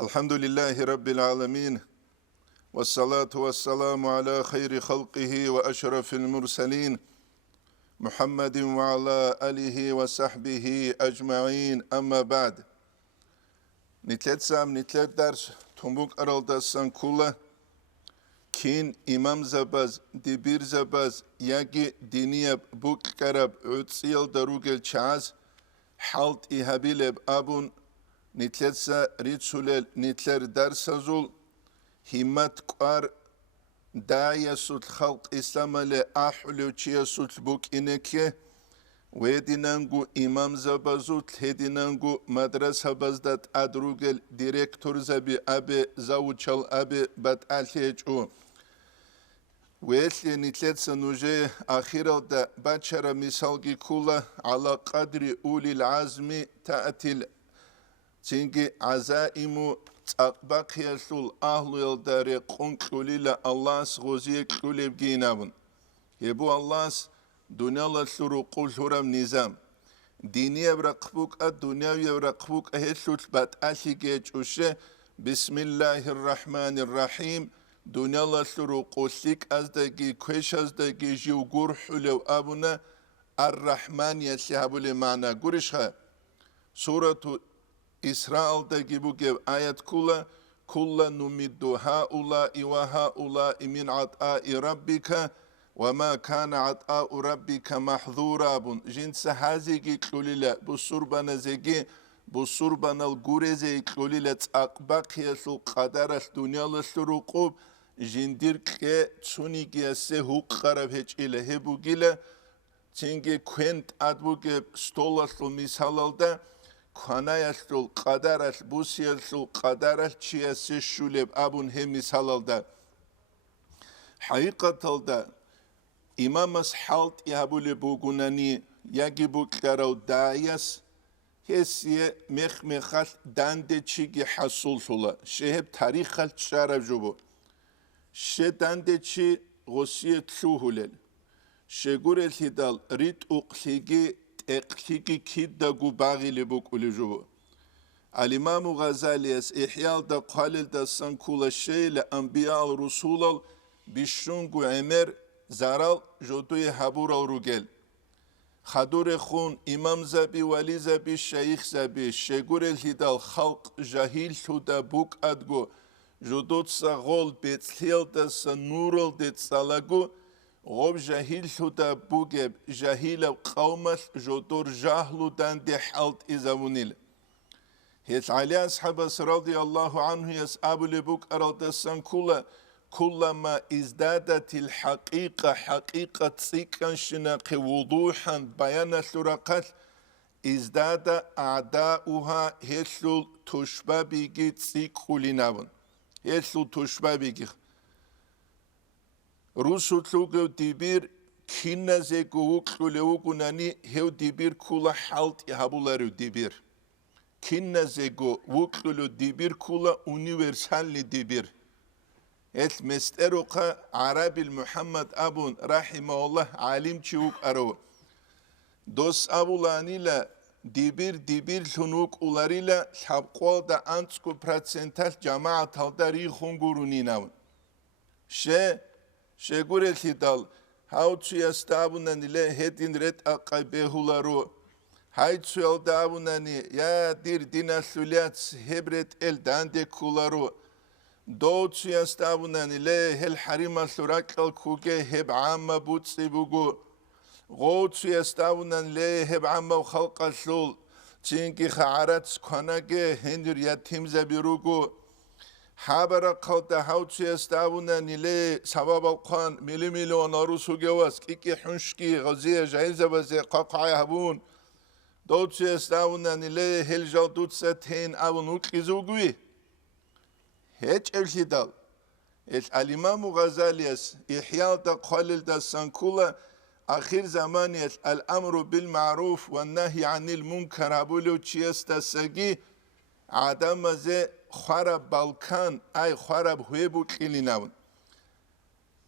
الحمد لله رب العالمين والصلاة والسلام على خير خلقه وأشرف المرسلين محمد وعلى آله وصحبه أجمعين أما بعد نتلت درس تنبوك أرالدسان كولا كين إمام زباز دبير زباز ياجي دينيب بوك كرب عدسيل دروغل چاز حالت إهابيلب أبون نتلتسا ريتسولل نتلر درسازول همت قار دايا سوت خلق إسلام لأحلو چيا سوت بوك إنكي ويدينانگو إمام زبازوت هدينانگو مدرسة بازدات أدروغل ديريكتور زبي أبي زاوچال أبي بات ألهيجو ويتلي نتلتسا نوجي آخيرال دا باتشارا مثالگي كولا على قدر أولي العزم تأتي تنجي عزائمو تقبقيالول أهلو يلداري قنقليلا الله سغوزي كليب جينابن يبو الله دنيا لسلو قول هرم نظام ديني يبرقبوك الدنيا يبرقبوك أهلوت بات ألي جيج وشه بسم الله الرحمن الرحيم دنيا لسلو قوليك أزدقي كويش أزدقي جيو قور حلو أبونا الرحمن يسيحبو لمعنى قرشها سورة إسرائيل دقيبو جيب آيات كلا نمد هؤلاء وهؤلاء من عطاء ربك وما كان عطاء ربك محظورا بون جنس هازيجي كلوليلا بسربنا زيجي بسربنا الغوريزي كلوليلا تأقبق يسو قدر الدنيا لسروقوب جندير كي تسونيجي سهوق خراب هج إله هبوغيلا تنجي كوينت أدبوغي ستولاسلو مثالالدا كاناياسلو قدرش بوسياسلو قدرش چياسي شوليب أبون هم مثالالدا حقيقة İmamız halt yahabule bogunani yagi buklarau dayas hesiye mehmehal dande çigi hasul sula şehep tarihal şara jubu şe dande çi gosiye tluhulel şegurel hidal rit uqligi eqligi kidda gubagile bukule jubu Al-İmam Gazaliyes İhyal da qalil da sankula şeyle anbiya rusulal bişungu emer زارال جوتوی حبور روگل خدور خون امام زبی ولی زبی شیخ زبی شگور الهدال خلق جاهیل شده بوک ادگو جودوت سا غول بیتسلیل دا سا نورل دیت سالگو غوب جاهیل شده بوگب جاهیل قومش جودور جاهلو دان دی حالت ازاونیل هیت علی اصحاب رضی الله عنه يسأبو لبوك ارال دستان كلما ازدادت الحقيقة حقيقة سيكن شناقي وضوحا بيانا سرقات ازداد أعداؤها هسل تشبابيجي تسيكوليناون هسل تشبابيجي روسو تلوغو ديبير كينا زيكو وكلو لوغوناني هيو ديبير كولا حالت يهابولارو ديبير كينا زيكو وكلو ديبير كولا universal ديبير Et mesteruqa Arabil Muhammed Abun rahimahullah alim çivuk arau. Dos abulanila dibir sunuk ularila şapqol da antsku procental cemaat haldari khunguruninaun. Şegurel hidal hautsu yastabunanile hedin ret aqabehularu. Haytsu yaldabunani ya dir dinasuliat hebret el dande kularu. دوتشي استابوناني ليه هل حريم سراك الكوكي هب عامة بوتسي بوغو غوتشي استابوناني ليه هب عامة وخلق الشول تينكي خعارات سكوناكي هندر يتيم زبيروغو حابرا قلتا هاوتشي استابوناني ليه سباب القان مليون ناروسو جواز كيكي حنشكي غزية جايزة بزي قاقعي هبون دوتشي استابوناني ليه هل جالدوت ستين أبو نوكي زوغوي هيج الهدال الإمام غزاليس إحياء دا قلل دا سنكولا آخر زمان الأمر بالمعروف والنهي عن المنكر أبولو تشيس دا سجي عدم زي خراب بالكان أي خراب هيبو كيليناون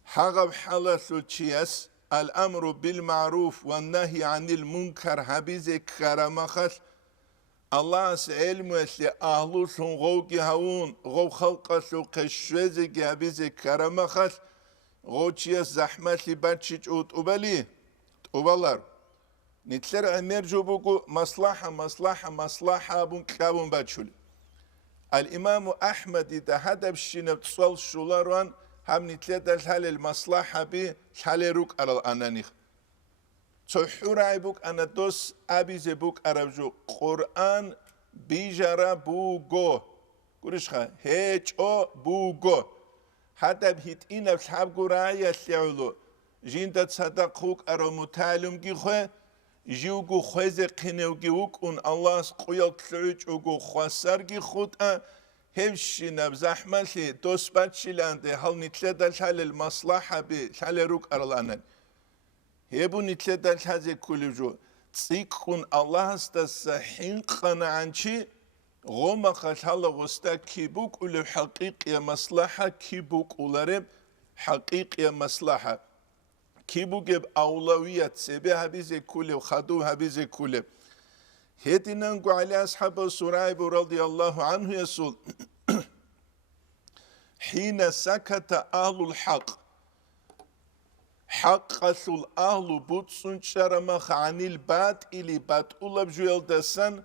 حغب حالة تشيس الأمر بالمعروف والنهي عن المنكر هبيزي كرامخش Allah's ilmüsli ahlusun gogi haun go khalqasu qeshweze gabize karamakhas gochiya zahmatli batchich ut ubali ubalar nitler emerjubugu maslaha bun kabun batchuli الإمام أحمد إذا هدف شنب تصل شولاران هم نتلد الحال المصلحة بي الحال روك على الأنانيخ تحورا بوك أنا دوس أبي زبوك أربجو قرآن بيجارا بوغو قرشخا هيج أو بوغو هدف هيت إنا بسحاب قرآية سيعلو جين تصدقوك أرو متعلم جيخوه جيوغو خوزه قنوغي وكون الله قيال تلوج اوغو خواسرگي خود هفشي نبزحملي دوسباتشي لانده هل نتلدل حال المصلحة بي حال روك أرلانن هبو نتلدل حازي كولجو تسيقون الله استسحين قناعنشي غوما خلال غستا كيبوك أولو حقيقية مصلحة كيبوك أولارب حقيقية مصلحة كيبوجب أولويات سبها بيزي كله وخدوها بيزي كله هدينا على أصحاب سرايب رضي الله عنه يسول حين سكت أهل الحق حقث الأهل بوتسون شرمخ عن الباطل باطل بجويل دسن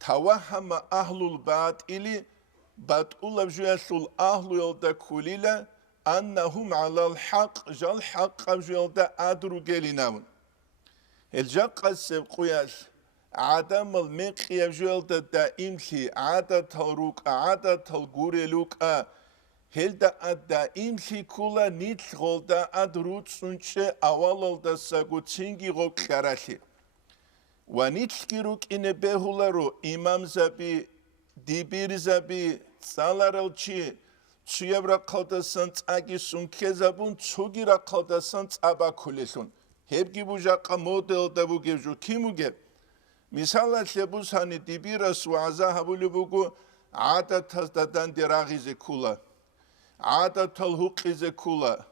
توهم أهل الباطل باطل بجويل الأهل يلد كليلا أنهم على الحق جال حق جلدا أدرو جليناون الجاق السبقياس عدم المقيا جلدا دائم في عادة الروك عادة الغورلوك هلدا الدائم في كل نيت غلدا أدروت سنشة أول دا ساقوتينجي غوك كراشي ونيت كيروك إن بهولارو إمام زبي ديبير زبي سالارلشي Çuyabra kaldasan agisun kezabun çogira kaldasan abakulesun. Hep gibi jaka modelde bu gevju kimu gev. Misalla bu hani dibiras vaza habulu bugu adat tazdadan diragize kula. Adat tal hukize kula.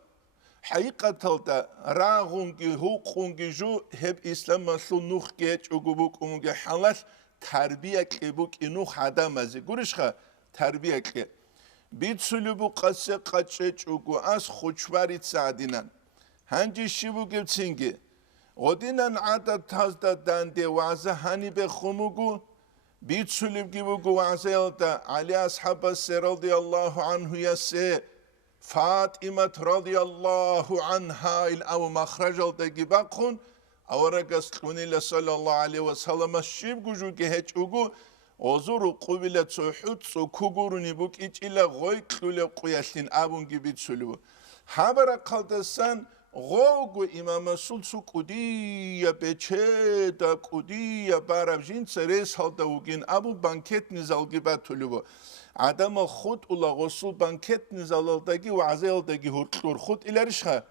Hakikatalda rağungi hukungi ju hep İslam maslu nuh geç ugubuk umuge halas terbiye kebuk inu hadamazi. Gurishka terbiye ke. بيتسلبو قصة قصة چوغو از خوشواری سعدینن هنجي شیبو گفتینگی غدینن عادت تازده دنده وعزه هنی به خموگو بيتسلب گیبوگو وعزه یلده علی اصحاب رضی الله عنه یسه فاطمة رضی الله عنها او مخرج یلده گیباقون اورا قسطونی لصلی الله علیه و سلم شیب گوشو که هچ اوگو Ozuru qubile tsuhut su kuguruni buk içile goy klule quyaslin abun gibi tsulubu. Habara kaldasan gogu imama sulsu kudiya beçe da kudiya barabjin seres halda ugin abu banket nizal gibi tulubu. Adama khud ula gosul banket nizalaldagi vazayaldagi hurtlur khud ilerişha.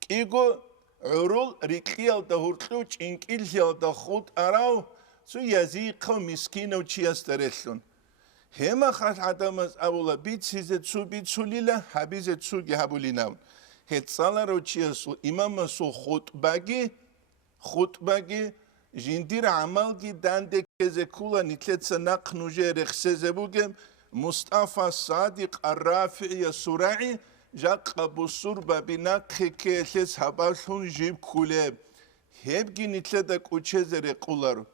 Kigo urul riqiyalda hurtlu çinkil yalda khud arav سو يزيق مسكين وتشيستريلون هما خاص عدمز أولا بيت سيزة سو بيت سو ليلا حبيزة سو جهابوليناون هت صالة روتشيسو إمام سو خطباجي جندير عمل جي داندك كزكولا نتلت سنق نوجي رخصة بوجم مصطفى صادق الرافعي السراعي جاق أبو سربا بناق كيسس هبالون جيب كولاب هبجي نتلتك وتشزري قولارو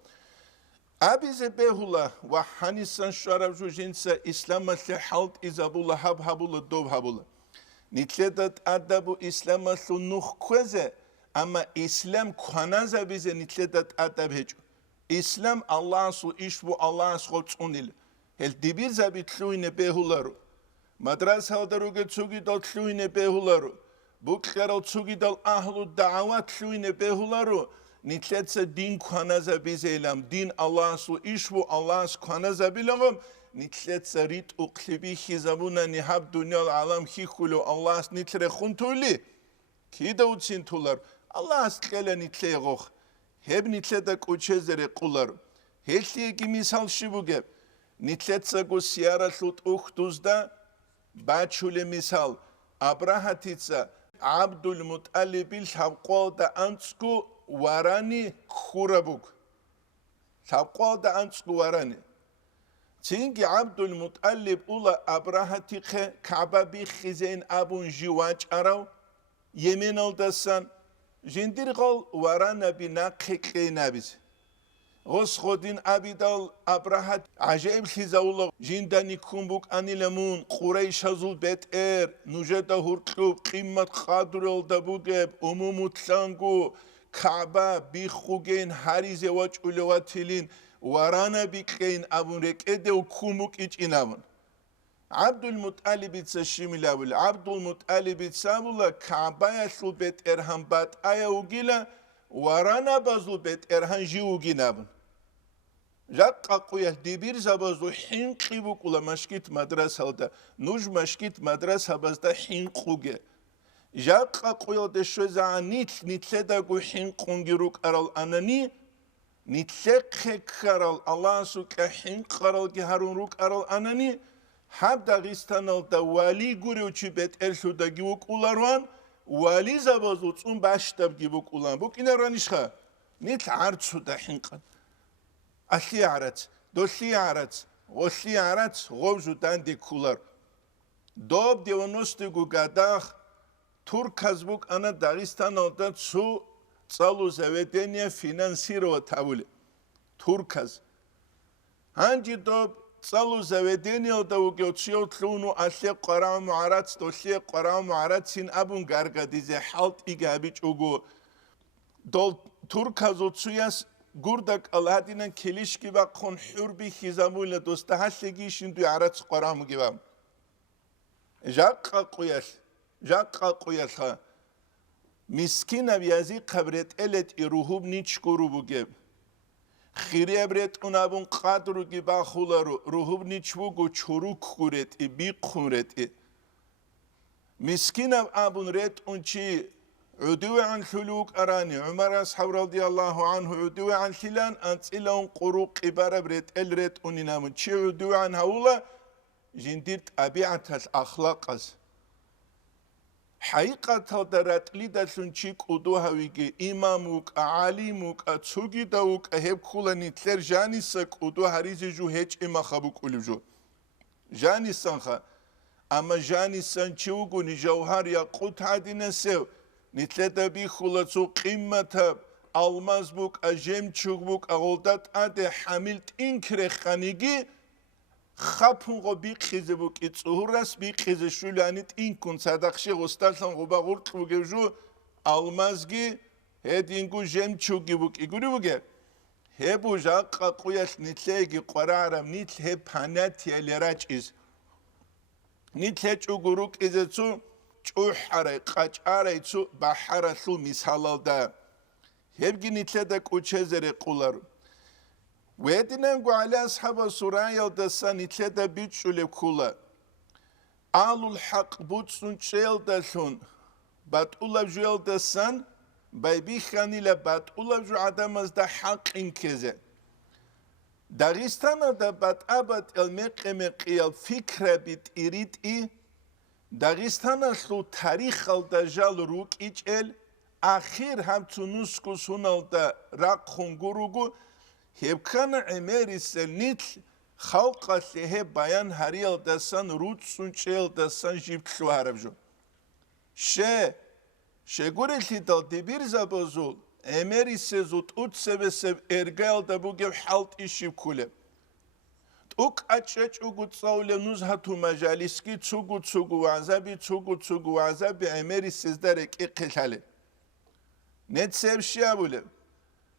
Abize behula ve hanisan şarabju jinsa İslam'ı halt izabula habula dov habula. Nitledat adabu İslam'ı nuh kweze ama İslam kwanaza bize nitledat adab hecu. İslam Allah'ın su iş bu Allah'ın su tsunil. Hel dibir zabitluyne behularu. Madras hadaruge tsugi dal tluyne behularu. Bukharal tsugi dal ahlu da'awat tluyne behularu. Nitletse din kwanaza bizelam din Allah'ın su iş bu Allah'ın kwanaza bilagım nitletse rit uklibi hizabuna nihab dünyal alam hikulu Allah'ın nitre khuntuli ki de uçin tular Allah'ın kele nitle yox hep nitle de kuçezere kular heltiye ki misal şibuge nitletse go siyara sut uhtuzda baçule misal Abrahatitsa Abdülmuttalib il havqoda ansku Varani Khurabuk. Tabqal da anskuvarani. Çünkü Abdülmuttalib ula Abrahat'ı Kaaba bir khizeyn abun jivaç arav. Yemin aldasan. Jindir qol varana bina khikina biz. Gos khodin abidal Abrahat acayip khizaula jindani kumbuk anilemun Quraysh hazul beter nujada hurtlub qimmat qadrol da bugeb umumutlangu Kaaba bi khugen harize wachulewatilin varana biqein abun rekede kumbuk içinavun. Abdülmuttalib itsa shimilavul Abdülmuttalib itsamula Kaaba'ya sulbet erhan bat aya ugila varana bazulbet erhan ji uginabun. Jaqqa quyah dibir zabazu hin qibukula mashkit madrasalda nuj mashkit madrasabazda hin quge. Jaqqa quyah de shweza nitleda gu hin qungiruk aral anani nitlek karal Allah suka hin qaral ki harunruk aral anani Hab Dağistan'da vali gürüçü bet ersuda givuk ularvan, vali zabazu tsun baştab givuk ulan. Bu kine ranişha. Nit artsu da hinkan. Asli arat, dosli arat, osli arat, govzu dandi kular. Dob 90 gadах Turk kazbuk ana Dağistan'da tsu tsalu zavedeniye finansiro tavuli. Turkaz. Hangi dob Salu zavedeniyo da ugeotsiyo tlunu asle qara muarat dosle qara muarat sin abun garga dize halt igabiç ugu dol turkazotsuyas gurdak alhadinen keliş gibi kon hürbi hizamuyla dosta haslegi şimdi arat qara mu gibi Jaqqa qoyash ha miskin abiyazi qabret elet iruhub niç gurubu geb Xirebret unabun qadru giba khularu ruhub nichvugu churuk kuret bi quret Miskin abun ret unchi udu an huluk arani Umar ashab radiyallahu anhu udu an filan antilon quruq ibarabret elret uninamun chi udu an haula jindirt abiatas akhlaqas Haqiqata daratli da sunchi qudu havigi imamuk alimuk atsugi dauk hep kulanitler janisa qudu harizi ju hiç imakhabuk ulju janisan kha ama janisan chugu ni jawhar yaqut hadine sev nitleda bi khulatsu qimmata almaz buk ajem chugbuk agoldat ade hamilt inkre khanigi Xapun go bi khize bu ki tsuhuras bi khize shulanit inkun sadaqshi gostalsan go ba gurt bu gevju almazgi hedingu jemchugi bu ki guri bu ge he bu jaqqa quyas nitlegi qararam nit he panat yelerach is nitle chuguruk izetsu chuhare qachare tsu bahara su misalalda hebgi nitle de kuchezere qularu Wedinen gu ala ashaba suraya da san itleda bitchule kula. Alul haq butsun chel da sun. Bat ulav juel da san. Bay bikhanila bat ulav ju adamaz da haq inkeze. Dağistan'a da bat abat el meqemeqiyal fikre bit irit i. Dağistan'a su tarih al da jal ruk iç el. Akhir ham tunusku sunal da rak khungurugu. Hepkana emerisel nit halqa sehe bayan hariyal dasan rut sunçel dasan jiptlu harabjo. Şegureli dal debir zabozul emerise zut ut sebesev ergal da bu gev halt işi kule. Tuk açaç ugut saule nuzhatu majaliski tsugu azabi emerise derek iqilhale. Net sevşiya bule.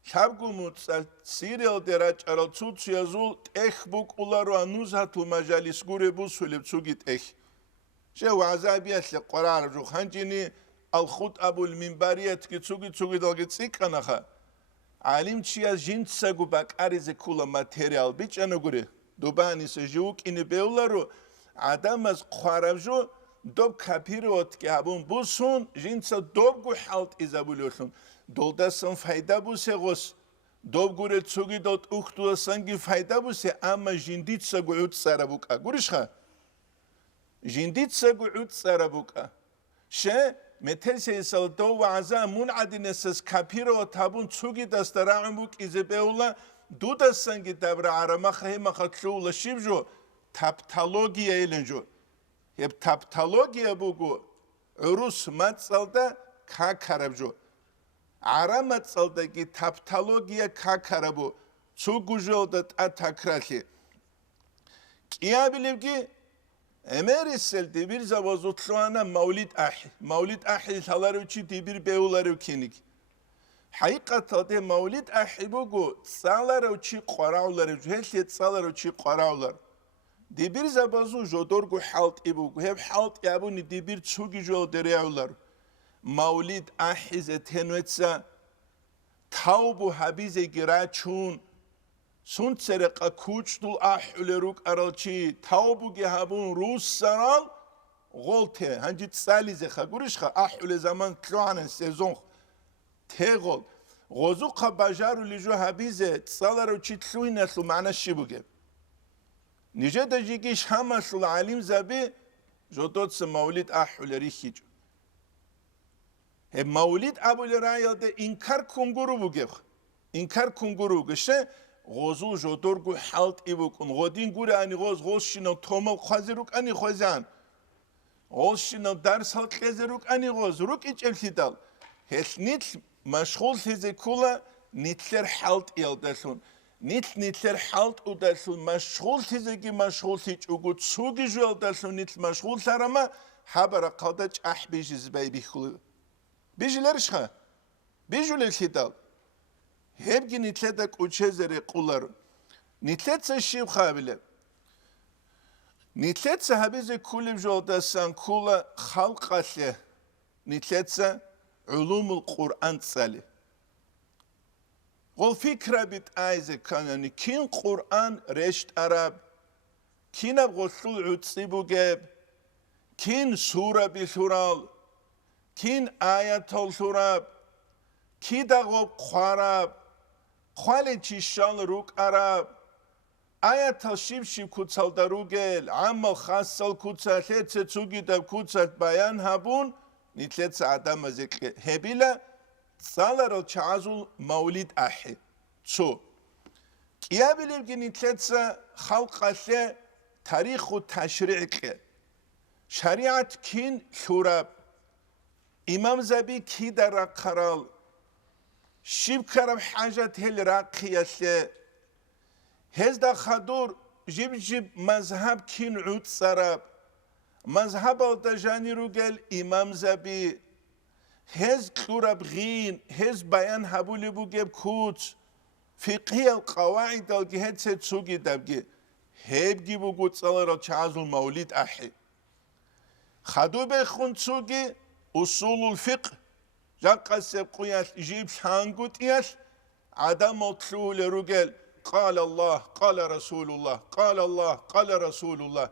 Şabgumutsal Sirel deraç aratsut yazul ehbuk ularu anuzhatu majalis gurebu sulib tsugit eh. Şev azabiyasle qarar ju hancini al-khut abul minbariyat ki tsugit algit sikanaha. Alim çiyaz jintsa gu bakarize kula materyal biçana gure. Dubani se juk ini beularu adamaz qaravju dob kapirot ki abun busun jintsa dob gu halt izabulusun. Doldasan fayda bu se gos. Dobgure tsugi dot ukhtu sangi fayda bu se ama jinditsa guut sarabuka. Gurishha. Jinditsa guut sarabuka. She metelse sal do waza munadine ses kapiro tabun tsugi dastarambuk izebeula دودا سنگی دبر عرما خیمه خطلو لشیب جو تپتالوگیا ایلن جو هب تپتالوگیا بگو عروس متصلده که کرب جو عرم متصلده گی تپتالوگیا که کربو چو گوژو دت اتاکرالی کیا بیلیم کی Emerisel dibir zavazutluana Mevlid ahi salaruçi dibir beuları kinik. Haqiqata de Mevlid ahi bugu salaruçi qorawları helhet salaruçi qorawlar. Dibir zavazu jodorgu halt ibugu hep halt yabuni dibir çugi jo dereyawlar. Mevlid ahi zetenwetsa taubu habize giraçun Suntsere kuçtul ahüleruk aralçı taubuge habun Rus saral golte hangi tsalize khagurishkha ahüle zaman tluanen sezon tegol gozuqa bajaru lijo habize tsalaru çitluina su mana shibuge nije da jigish hamasul alim zabi jodots mevlid ahüleri hiç he mevlid abuleraya de inkar kunguru buge inkar kunguru gşe غوزو جودورگو حالت ایوکن غودین گوره انی غوز شینو تومل خازروک انی خوزان غوز شینو درس حالت خزروک انی غوز روک ایچ الفیدال هل نیت مشغول تیزه کولا نیتلر حالت ایلدرسون نیتلر حالت اودرسون مشغول تیزه گی مشغول تیچ اوگو چوگی جو الدرسون نیتل مشغول سرما حبرا قادچ احبیجیز بای بیخول بیجیلرش خوا بیجول الفیدال Hepki nitletek uçezere kular. Nitletse şivha bile. Nitletse habize kulim joldasan kula halqasle. Nitletse ulumul Kur'an tsali. Gol fikra bit ayze kanani. Kin Kur'an reşt Arab. Kin ab gosul utsibu geb. Kin sura bi sural. Kin ayatol surab. Ki da gob kharab. خاله چیشان روک عرب آیت شیب شیب کوتال دروگل عمل خاصل کوتال هت چوگی دب کوتال بیان هبون نیتلت آدم ذکر هبیله سالار چازول مولد احی چو کیا بیلیم که نیتلت خلق اصله تاریخ و تشریع که شریعت کین شورب امام زبی کی در قرال شیب کرم حاجت هل راقیه هزدا خدور جیب مذهب کین عود سراب مذهب آتجانی رو گل امام زبی هز کورب غین هز بیان حبولی بو گب کوچ فقهی القواعد الگهت سه چوگی دبگی هبگی بو گوت سالارا چازل مولید احی خدو بخون چوگی اصول الفقه جاقسب قياس جيب شانقوتياس عدم طلول رجل قال الله قال رسول الله قال الله قال رسول الله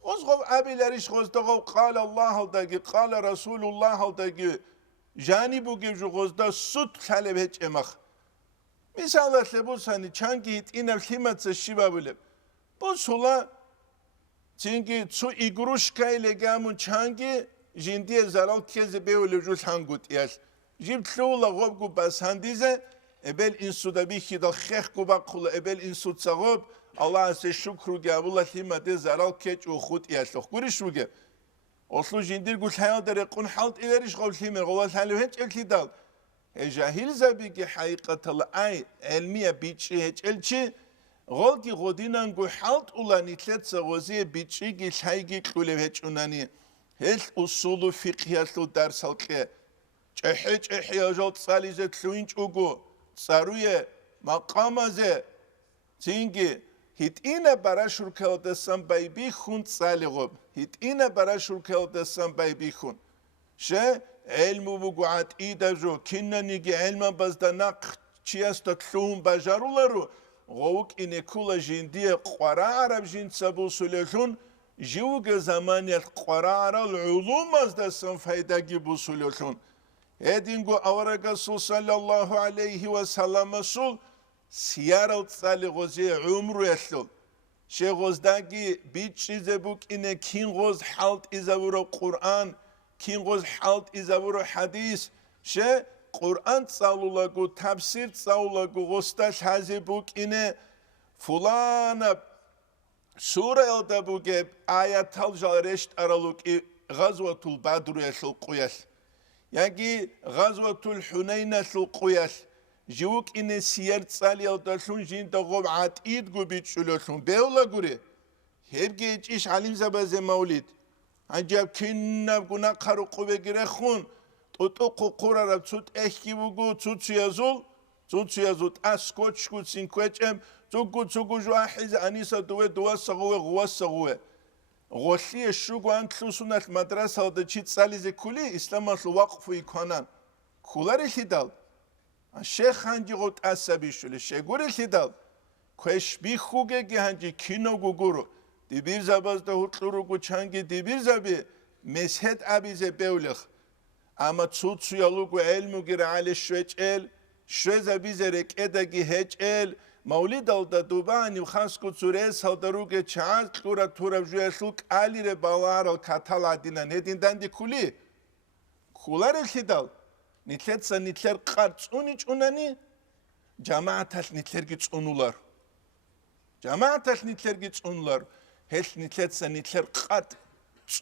وزغو أبيلريش غزدغو قال الله هلدقي قال رسول الله هلدقي جانبو جيبجو غزدا سود خالب هيج امخ مثالا سبوس هني چانكي هيتينا الخيمة الشيبا بلب بوسولا چنكي تسو إيگروشكاي لگامون چانكي جندي زرال كيز بيولي جو شانقوتياس جيب تلولا غوبكو بس هنديزة ابل انسو دبي خيدا خيخكو باقولا ابل انسو تصغوب الله عز شكرو جابولا ثيما دي زرال كيج وخوت ياسلوخ قريش روغي اصلو جندير قول حيال داري قون حالت إلاريش غول ثيما غولا ثالو هنج الكيدال جاهل زبيكي حقيقة الآي علمية بيتشي هج الچي غولكي غودينان قول حالت اولا نتلت سغوزي بيتشي جي شايجي كولي هج اوناني هل أصول فقهياتو درس الكي چحي اجال تساليزه تلوينج اوگو ساروية مقامازه تينجي هيت اينا براشور كالدسان باي بيخون تسالي غب هيت اينا براشور كالدسان باي بيخون شه علمو بگو عد ايدا جو كنا نيجي علما بازدا ناق چياستا تلوون باجارولارو غوك إني كولا جندية قرا عرب جند سابو سلسون جوگ زمانیت قرار العلوم از دستان فایده گی بسولشون هدینگو آورگا سول صلی الله علیه و سلم سول سیارت سال غزی عمر یسول شه غزدگی بیت چیز بک اینه کین غز حالت ازورو قرآن کین غز حالت ازورو حدیث شه قرآن تصالولاگو تفسیر تصالولاگو غستش هزی بوکینه فلان سوره الدبوگه آیت الجال رشت ارالوک غزوة البدر يسل قياس يعني غزوة الحنين يسل قياس جوك إن سير تصالي الدسون جين تغوب عتيد جو بيتشلوسون بيولا غوري هبجي إيش علم زباز مولد عجب كنا بقنا قرو قبة جرخون تطوق قرا رب تut إحكي بقول تut يزول أسكوتش كوت سينكوتشم تقول جو أحيز أنيسة دوا سغوة غوا سغوة غوشي الشوغو أن تلوسون المدرسة هذا تشيت ساليزة كلي إسلام الوقف يكونان كولاري خدال الشيخ هنجي غوت أسابي شو الشيخ غوري خدال كويش بيخوجة هنجي كينو غورو دبير زباز ده هتلورو غوچانجي دبير زبي مسهد أبيزة بيولخ أما تصوت يالوغو علمو غير على شوي زبيزة ركيدة هج مولد الدا دوبانی خانسکو تورس هالدروگه چند کورا تورا جویسوک علی ر باوار کاتالا دینا ندین دندی کولی کولار الخدال نیتلت سن نیتلر قرص اونیچ اونانی جماعتش نیتلر گیت اونولار جماعتش نیتلر گیت اونولار هش نیتلت سن نیتلر قرص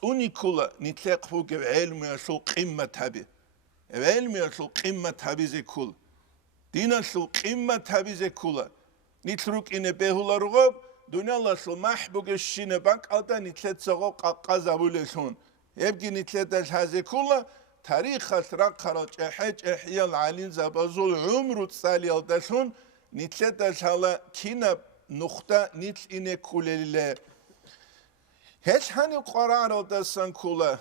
اونی کولا نیتلر خوگه علم یاسو قیمت تبی علم یاسو قیمت تبی زکول دینا سو قیمت تبی زکولا نيتروك إن بهولا رغب دنيا الله سو محبوك الشين بانك ألتا نتلت سغو قاقاز أبولسون يبقى نتلت الهازي كله تاريخ الرق خرج أحج إحيا العالين زبازول عمرو تسالي ألتسون نتلت الهالا كينا نقطة نتل إن كله هش هاني قرار ألتسان كله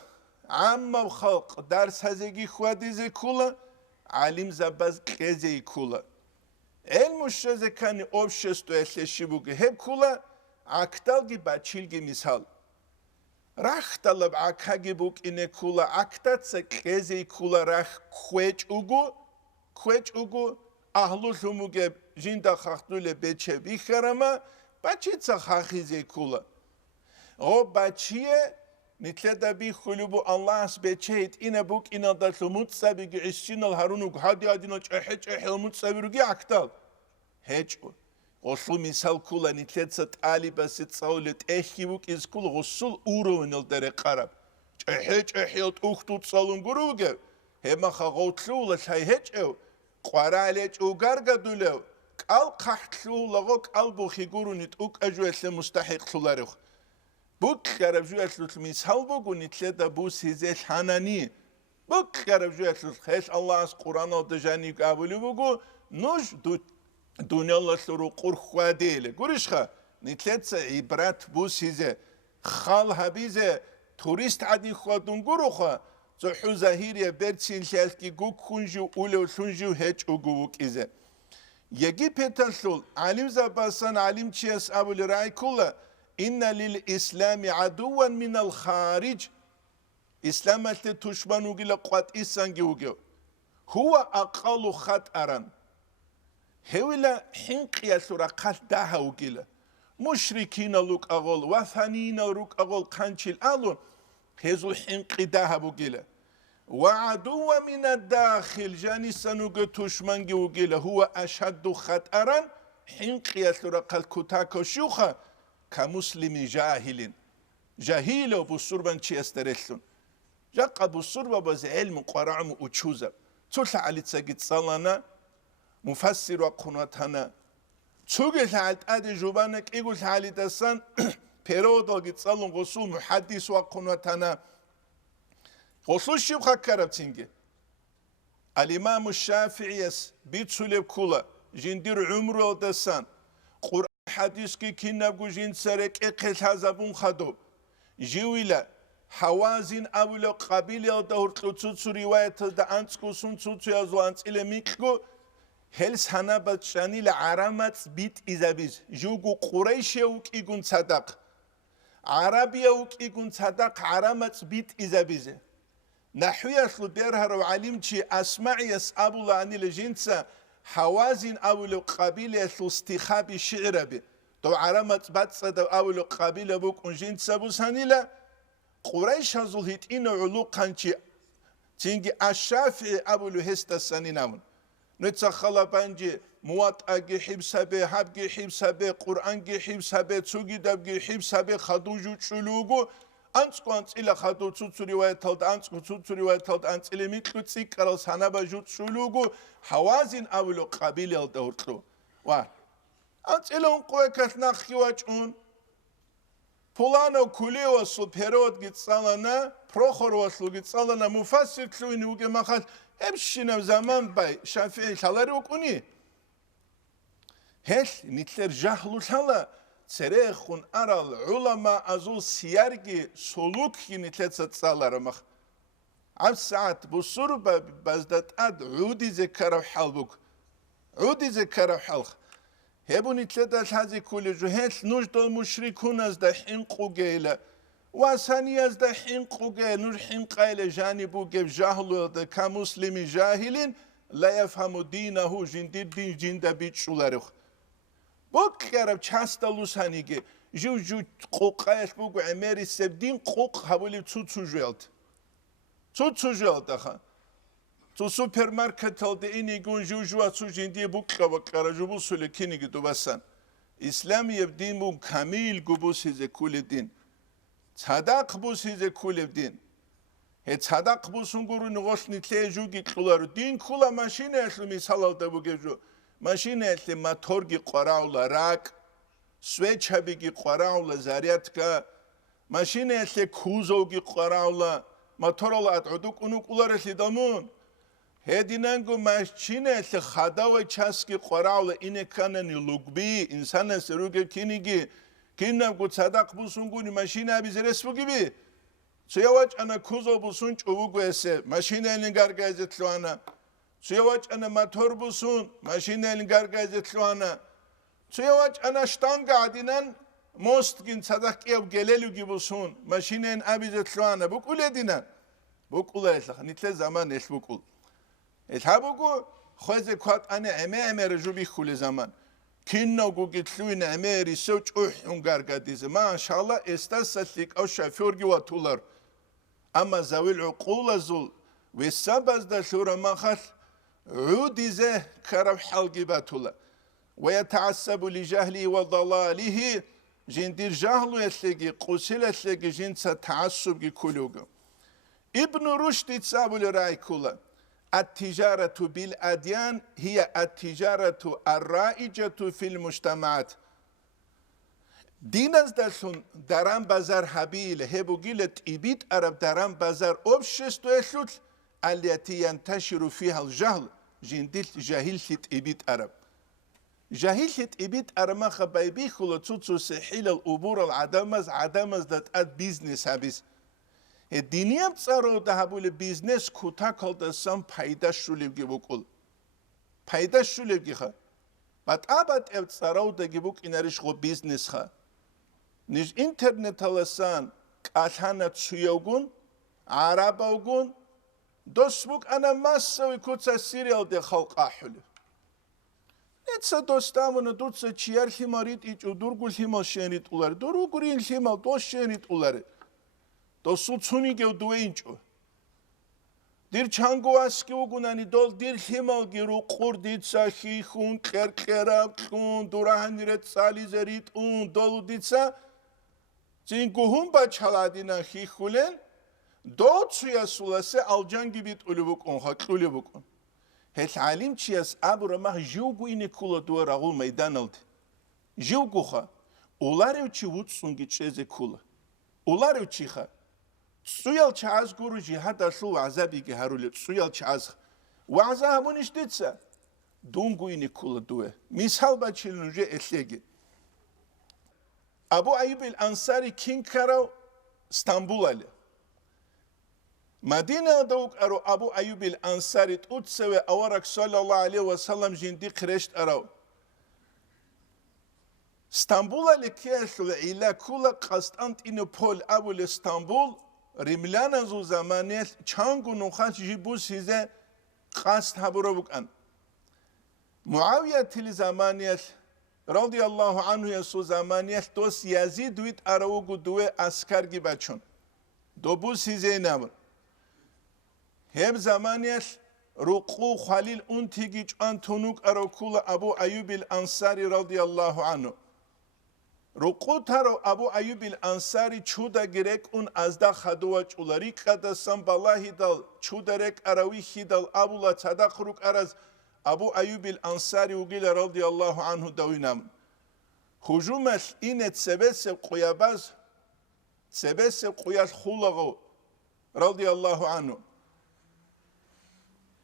عام خلق درس هزيجي خواديزي كله عالم زباز قزي كله المشرزه كاني общество يسشبوك هب كولا عكتالجي باتشيلجي مثال راختالب عكاجي بوك إن كولا عكتات سكيزي كولا راخ كويج اوغو أهلو شموغي جيندا خاختولي بيتشي بيخرما باتشي تسخاخيزي كولا او باتشيه نتلدا بي خلوبو الله سبيتشيت إنا بوك إنا داسو متسابي عشين الهارونو هادي هادينا چحج احل متسابي روغي عكتال هج غصو مثال كولا نتلدا تالي بس تصاولت احكي بوك إز كولا غصول أورو نلدر قرب چحج احل تأختو تصالون قروغي هما خاغوتلو لشاي هج او قواراليج او غارغا دولو قال قحتلو لغو قال بوخي قرو نتوك أجوة مستحق سولاريخ بوك خرب جو اسلوت مثال بوكو نتلدا بوس هزيش حناني بوك خرب جو اسلوت خيش الله از قرآن و دجاني قابلو بوكو نوش دنيا الله سلو قر خواديله قرشخا نتلدا عبرات بوس هزي خال هبيزه توريست عدي خوادون قروخا زحو زهيريا برسين شالكي قوك خنجو اولو سنجو هج اقوك إزه يجي بيتنسول علم زباسان علم چيس أبو لرعي كله إن للإسلام عدوا من الخارج إسلام تشبانو جل قوات إسانجيوجو هو أقل خطرا هولا حنق يسورا قل داها وجل مشركين لوك أقول وثنين لوك أقول قنشل ألون هزو حنق داها وجل وعدوا من الداخل جاني سنوجو تشمانجيوجل هو أشد خطرا حنق يسورا قل كتاكو شوخا كمسلم جاهل وبصربان شيء استرسلون جاق بصربا بز علم قرعم وتشوزا تولى على تسجد صلانا مفسر وقناتنا تشوجل على أدي جوبانك يقول على دسان بيرودو جد صلون غسول محدث وقناتنا غسول شو خكرب تينجي الإمام الشافعي بيتسولب كولا جندير عمره دسان حديث كي كنا بوجين سرك إقل هزابون خدو جويلا حوازين أولو قبيلة دور تلوتسو رواية دا أنسكو سنسو يازو أنس إلي ميكو هلس هنا باتشاني لعرامات بيت إزابيز جوغو قريش يوك إيقون صدق عربي يوك إيقون صدق عرامات بيت إزابيز نحوية سلديرها رو علم چي أسمعي يسأبو لعني لجنسا حوازن أولو قبيلة استخابي شعربي تو عرامت باتسد أولو قبيلة بوك أنجين سابو سانيلا قريش هزول هيت إنو علو قانشي تینگی الشافعی ابو هست سنینامون نتسا خلا بنجی موطأ حبسبه حبگی حبسبه قرآنگی حبسبه تسوگی دبگی حبسبه خدوجو چلوگو أنتكو أنت إلى خدو تطوري ويتلد أنتكو تطوري ويتلد أنت إلى ميتلو تسيكرال سنبا جوت شلوغو حوازين أولو قبيل الدورتلو أنت إلى أنقوة كثناخي واجون بولانو كولي وصل بيرود جتسالنا بروخور وصل جتسالنا مفسر تلوين وجه مخال همشينا زمان باي شافعي شالاري وكوني هل نتلر جهلو شالا تريخون أرى العلماء أزول سيارجي سلوك نتلت سالارا مخ عب ساعات بصور بزدت أد عودي ذكر حلبك عودي ذكر حلق هبو نتلت هذه كل جهات نجد المشركون از دحين قوغيلا وثاني از دحين قوغيلا نجحين قايل جانبو جب جاهلو ده كمسلمي جاهلين لا يفهم دينه جندير دين جندا بيتشولارخ بوك كارب چاستالوس هنيجي جو قوقايش بوكو عميري سبدين قوق هبولي تسوجوالت أخا تو سوبر ماركت ده إني يقول جو تسوجين بوكا وكارا جبو سولكيني جدو بسان إسلام يبدين بو كامل قبوس هزي كل الدين صدق بوس هزي كل الدين هي صدق بوسون قرو نغوش نتلي جوجي كلارو دين كلا ماشين أشلو مثال ده بوكي جو ماشينه اللي موتورگی قراولا راك سويتشابيگی قراولا زارياتكا ماشينه اللي كوزوگی قراولا موتورولا اتعدوك اونوك اولارش دامون هدينانگو ماشينه اللي خداوي چاسگی قراولا اینه كانني لوگبي انسان سروگی كينيگي كيننگو صدق بوسونگوني ماشينه بيزرس بوگي سيواج انا كوزو بوسون چوبوگو اسه ماشينه لنگارگازتلوانا سيواج أنا موتور بوسون ماشينة الجرجازة تلوانا سيواج أنا شتانغ عدينان موست جن صدق يوم جلالو جيبوسون ماشينة أبيزة تلوانا بقول يدينا بقول إيش نتلا زمان إيش بقول إيش هبقول خوازة كات أنا عمي رجوبي خول زمان كنا قلتلوين عمي ريسوش يوم جرجازة ما شاء الله استسلك أو شافور جوا تولر أما زويل عقول زول والسبز ده شورا ما خل عودزه كرب حلقي باتولا ويتعصب لجهله وضلاله جندير جهله يسلقي قسل يسلقي جنسة تعصب كلوغو ابن رشد يتسابل رايكولا التجارة بالأديان هي التجارة الرائجة في المجتمعات دين از دلشون درام بازار حبيل هبو گيلت إبيت عرب درام بازار أبشست ويشوت التي ينتشر فيها الجهل جندل جاهلت إبيت عرب جاهلت إبيت عرب ما خبايبي خلو تسو سحيل الأبور عدمز دات اد بيزنس هابيس الدنيا بتصارو ده هبول بيزنس كوتا كل دسام پايداش شوليبگي بقول پايداش شوليبگي خا بات آباد بتصارو ده گبوك إنارش خو بيزنس خا نج انترنت هلسان قالحانا تسويوگون عربوگون دوستبوك أنا ماسوي كوتسا سيريال دي خلق أحلو نتسا دوستامونا دوتسا چيار حماريت إيج ودورگول حمال شينيت أولار دوروگورين حمال دوش شينيت أولار دوستو تسوني گيو دوينجو دير چانگو اسكيو گوناني دول دير حمال گيرو قور ديتسا خيخون كركراب خون دوراهن رت سالي زريت اون دولو ديتسا زينگو هم با چالادينا خيخولن دو تسوياسولاسه alcan gibi ulubukon haklulubukon. Het alim çiyas aburama jugu ine kula duvar ağul meydan aldı. Juguha ular uçi vutsun gitşeze kula. Ular uçiha. Suyal çaz guru jihad asu azabi ki harule suyal çaz. Vaza hamun iştitsa. Dungu ine kula duve. Misal baçilunje etlegi. Abu Ayyub el-Ansari kinkarav İstanbul ali. مدينة دوك أرو أبو أيوب الأنصاري تقول أورك صلى الله عليه وسلم جندي قرشت أرو اسطنبول لكيش العلا كل قسطنطينوبول أبو الاسطنبول رملانا زو زمانيت چانگو نخاش جيبوس هزا قسط هبرو بكان معاوية تل زمانيت رضي الله عنه يسو زمانيت دوس يزيد ويت أروغو دوه أسكر جي بچون دو بوس هزا نمر Hem zamaniyel ruku Halil untigiç antunuk arokula Abu Ayyubil Ansari radıyallahu anhu. Ruku taro Abu Ayyubil Ansari çuda gerek un azda haduvaç ulari kadasam balahi dal çudarek arawihi dal abula tadak ruk araz Abu Ayyubil Ansari ugila radıyallahu anhu davinam. Hujumel inet sebese kuyabaz sebese kuyas hulago radıyallahu anhu.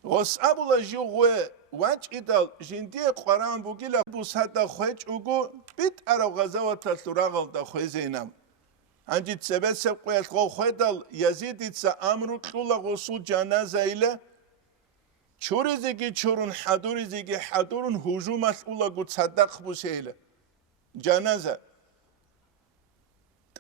Gos abula jiwe vaç idal jindiye Kur'an bugila bu sada khweç ugu bit ara gazawata suragal da khwezinam. Ancit sebese kuyas go khwedal Yazid itsa amru kula gosu canaza ile çurizigi çurun hadurizigi hadurun hujumas ula gut sadak bu şeyle. Canaza.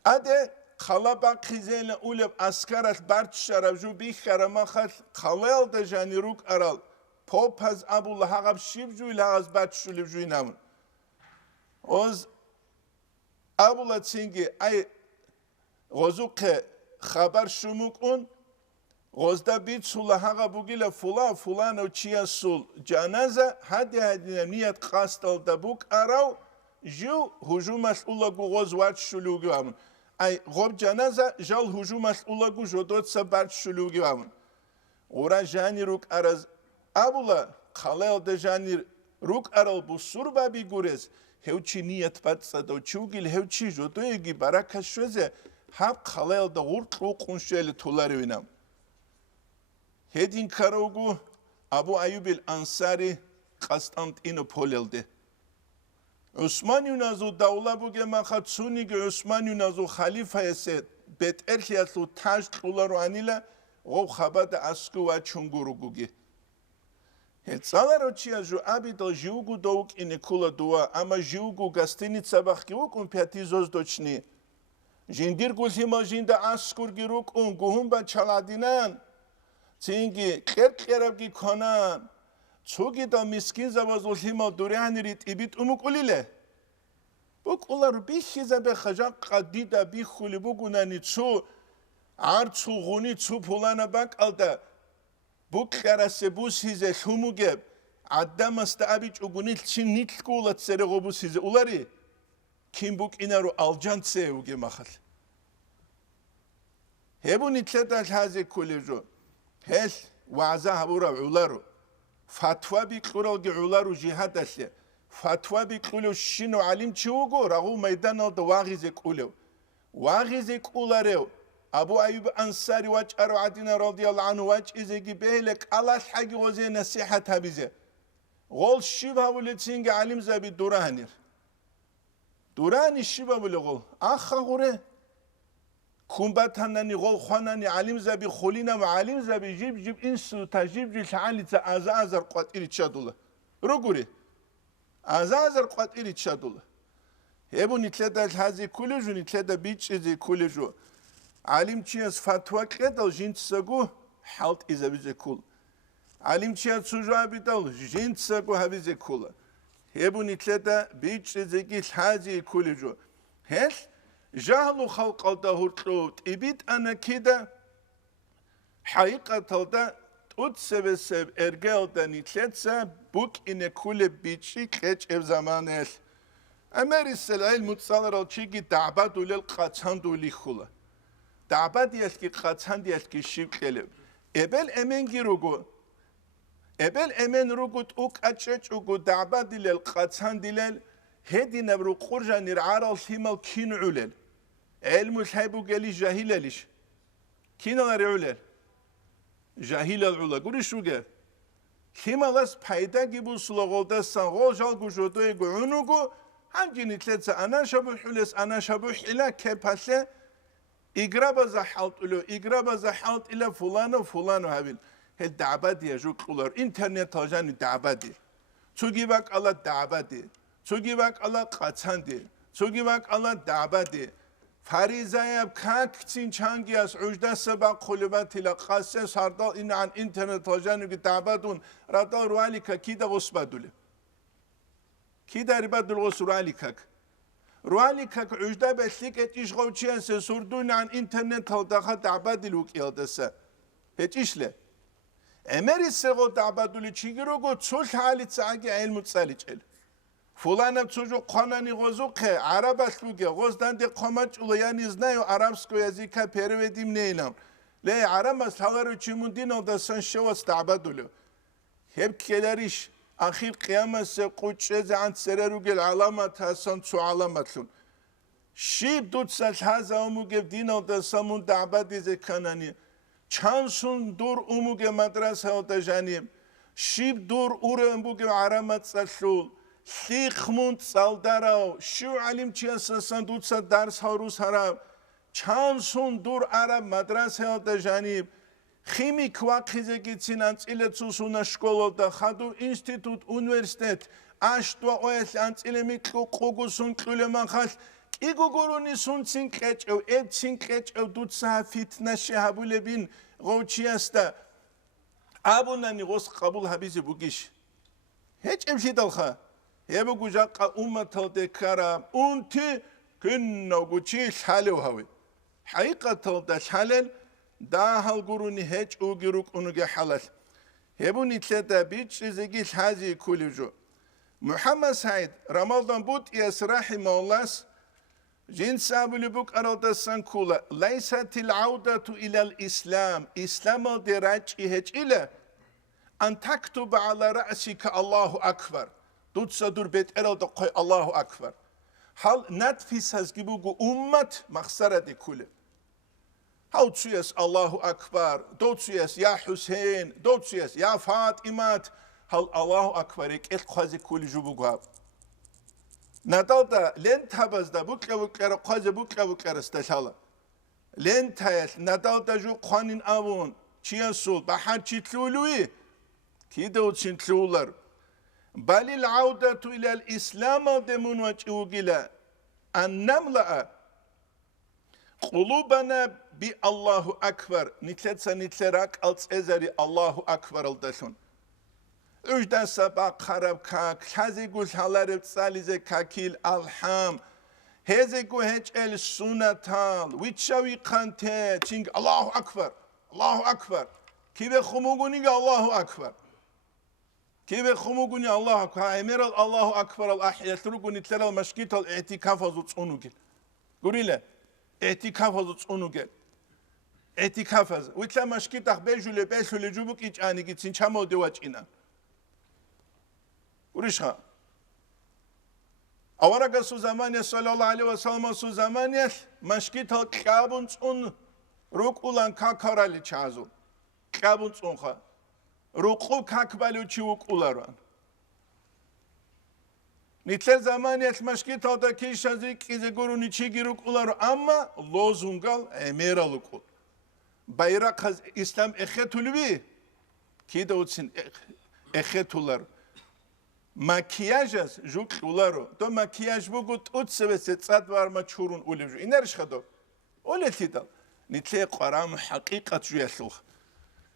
Ade Khalaba khizele uleb askarat bart sharabju bi kharamakhal khalel da janiruk aral popaz abullah hagab shibju ilaz bart shulibju inam oz abullah tsingi ay gozuke khabar shumuk un gozda bit sulah hagab bugila fulan o chiasul janaza hadi niyat qastal da buk araw ju hujumas ulagu goz wat shulugu am ay gob janaza jal hujumas ulagu jodot sabart shulugi am ora janiruk araz abula khalel de janir ruk aral bu surba bi gurez hevchi niyat patsa do chugil hevchi jodoyegi baraka shoze hab khalel da urt ruqun shel tularvinam hedin karogu Abu Ayyubil Ansari Konstantinopol'de Osman Yunazu davla bu gemahat sunigi Osman Yunazu halifa ese bet erhiyatlu taj tularu anila o khabad asku va chungurugugi. Hetsalar ochiaju abito jiugu douk inekula dua ama jiugu gastinica bakhiuk un piatizos dochni. Jindir gulhima jinda askur giruk un guhumba çaladinan. Tingi kerkerabgi konan. Çogi da miskin zavazulhima duranirit ibit umukulile. Bu kullar bir hize be hacak kadida bir khuli bu gunani çu arçu guni çu pulana bak alda bu karase bu size şumuge addamas da abiç ugunil çin nit kulat sere bu size ulari kim buk inaru alcan sevge mahal. Hebu nitleta haze kulejo hel vaza habura ularu fatwa bi kural ge ularu jihad asle fatwa bi kulo shino alim chugo ragu meydan alda vagize kulo vagize kulareo Abu Ayyub Ansari vaç aru adina radiyallahu anhu vaç izegi behlek Allah hagi oze nasihat bize gol shiva buletsinge alim zabi duranir durani shiva bule gol akha gore kumbatanani gol khanani alim zabi khulina ma alim zabi jib insu tajib jil halita azazar qatir chadula ruguri azazar qatir chadula hebu nitleda hazi kuleju nitleda biç izi kuleju alim chias fatwa kedal jintsagu halt izabize kul alim chias suju abidal jintsagu habize kul hebu nitleda biç izi gil hazi kuleju hel jahlu khalqalda hurtut ibit anakida haqiqatalda ut sebeseb ergelda nitletsa buk ine kule biçi keç ev zamanel amerisel il mutsalar al chigi da'badul qaçanduli khula da'bad yeski qaçand yeski shibkele ebel emen girugo ebel emen rugut uk açeç ugu da'badil qaçandilel hedine bru qurjanir aral himal kinulel elmus haybu geli jahileliş kinalar ulel jahilel ula gurishuge himalas payda gibi slogolda san rojal gujodoy gunugu hangi nitletsa ana shabu hules ana shabu ila kepasle igraba zahalt ulo igraba zahalt ila fulano habil hel da'badi yajukular internet tajani da'badi çugibak ala da'badi çugibak ala qaçandi çugibak ala da'badi farizayab kaktin changias ujda sabaq khulubat ila qasse sarda in an internet tajani ki da'badun rada rualika kida usbadule kida ribadul usralikak rualikak ujda beslik etiş govchian se surdun an internet haldaha da'badil uqyadasa heç işle ემერი სეღო დაბადული ჩიგიროგო ცულ ჰალიც აგი ელმუ წალიჭელ ფულანა ცუჟუ ყანანი ღოზუხე არაბაშლუგე ღოზდანდი ყომაჭულა იანი знаю арабского языка переведи мне нам ლე არამას ჰალარო ჩიმუნდინო და სანშევას დაბადული ჰებქელარიშ ახირ ყიამასე ყუჭეზე ანცერერუგელ ალამათ ასან ცუ ალამათლუნ შიბ დუცა ჰაზა უმუგე დინო და სამუნ დაბადიზე ქანანი ჩანსუნ დურ უმუგე მადრასა და ჟანი შიბ დურ ურემბუგე არამათ წალულ ხიხმუნ წალდარაო შუ ალიმ ჩიასასან დუცა დარს ჰორუს ჰარა ჩანსუნ დურ არა მადრასა და ჟანი ხიმიკ ვაყიზე გიცინან წილეცუსუნა სკოლო და ხადუ ინსტიტუტ უნივერსიტეტ აშტვა ოეს ანწილემი ყუგუსუნ ყილემან ხალ კიგუგურუნი სუნცინ ყეჭევ ეცინ ყეჭევ დუცა ფიტნაში ჰაბულებინ ღოჩიასტა აბუნანი ღოს ყაბულ ჰაბიზი ბუგიშ ჰეჭევში დალხა ებუ გუჟაყა უმათალ დეკარა უნთი კინო გუჩი ხალევ ჰაიყათალ და ხალელ دا هالقروني هيج اوغيروك اونوغي حلال هبوني تلتا بيتش زيجي حازي كوليجو محمد سعيد رمضان بوت يسرحي مولاس جنس ابو لبوك ارادسان كولا ليست العودة الى الاسلام اسلام دراج هيج الى ان تكتب على رأسك الله اكبر دوت صدور بيت ارادة قوي الله اكبر هل نتفيس هزجيبوغو امت مخسرة دي كولي هاوتسيس الله أكبر دوتسيس يا حسين دوتسيس يا فاطمة هل الله أكبر إك خازي كل جبوغاب نادال دا لين تابز دا بوكرا خازي بوكرا استشالا لين تايس نادال دا جو قانين أبون چيان سول بحر چي تلولوي كي دوتسين تلولر بل العودة إلى الإسلام دمون وجوغلا أن نملأ قلوبنا بالله أكبر نتلتسا نتلراك أزاري الله أكبر الدشون أجدان سبا خراب كاك هزي قول حلار بساليزي كاكيل الحام هزي قول هج السنة ويتشاوي قانتي تشينك الله أكبر الله أكبر كيف خموغوني الله أكبر كيف خموغوني الله أكبر أمير الله أكبر الأحياء تروغوني تلرا المشكيت الاعتكاف وزوصونوغل قولي له اعتكاف وزوصونوغل ეთიკაფაზე ვითამაშკი დახბეჟულე პესულე ჯუბუ კიჭანი კიცინ ჩამოდევაჭინა ურიშა ავარაგა სუ ზამანია სალალაჰუ ალეიჰი ვა სალამ სუ ზამანია მაშკი თალ ყაბუნ წუნ რუკულან ქაქარალი ჩაზუ ყაბუნ წუნხა რუყუ ქაქბალი ჩიუკულარან ნიტლე ზამანია მაშკი თალ და ქიშაზი ყიზე გურუნი ჩიგირუკულარო ამა ლოზუნგალ ემერალუკუ bayrak İslam ekhetulvi ki de olsun ekhetular makyajaz jukularu do makyaj bugut utsevese tsad varma çurun ulevju ineriş khado oletidal nitle qaram haqiqat juyasluh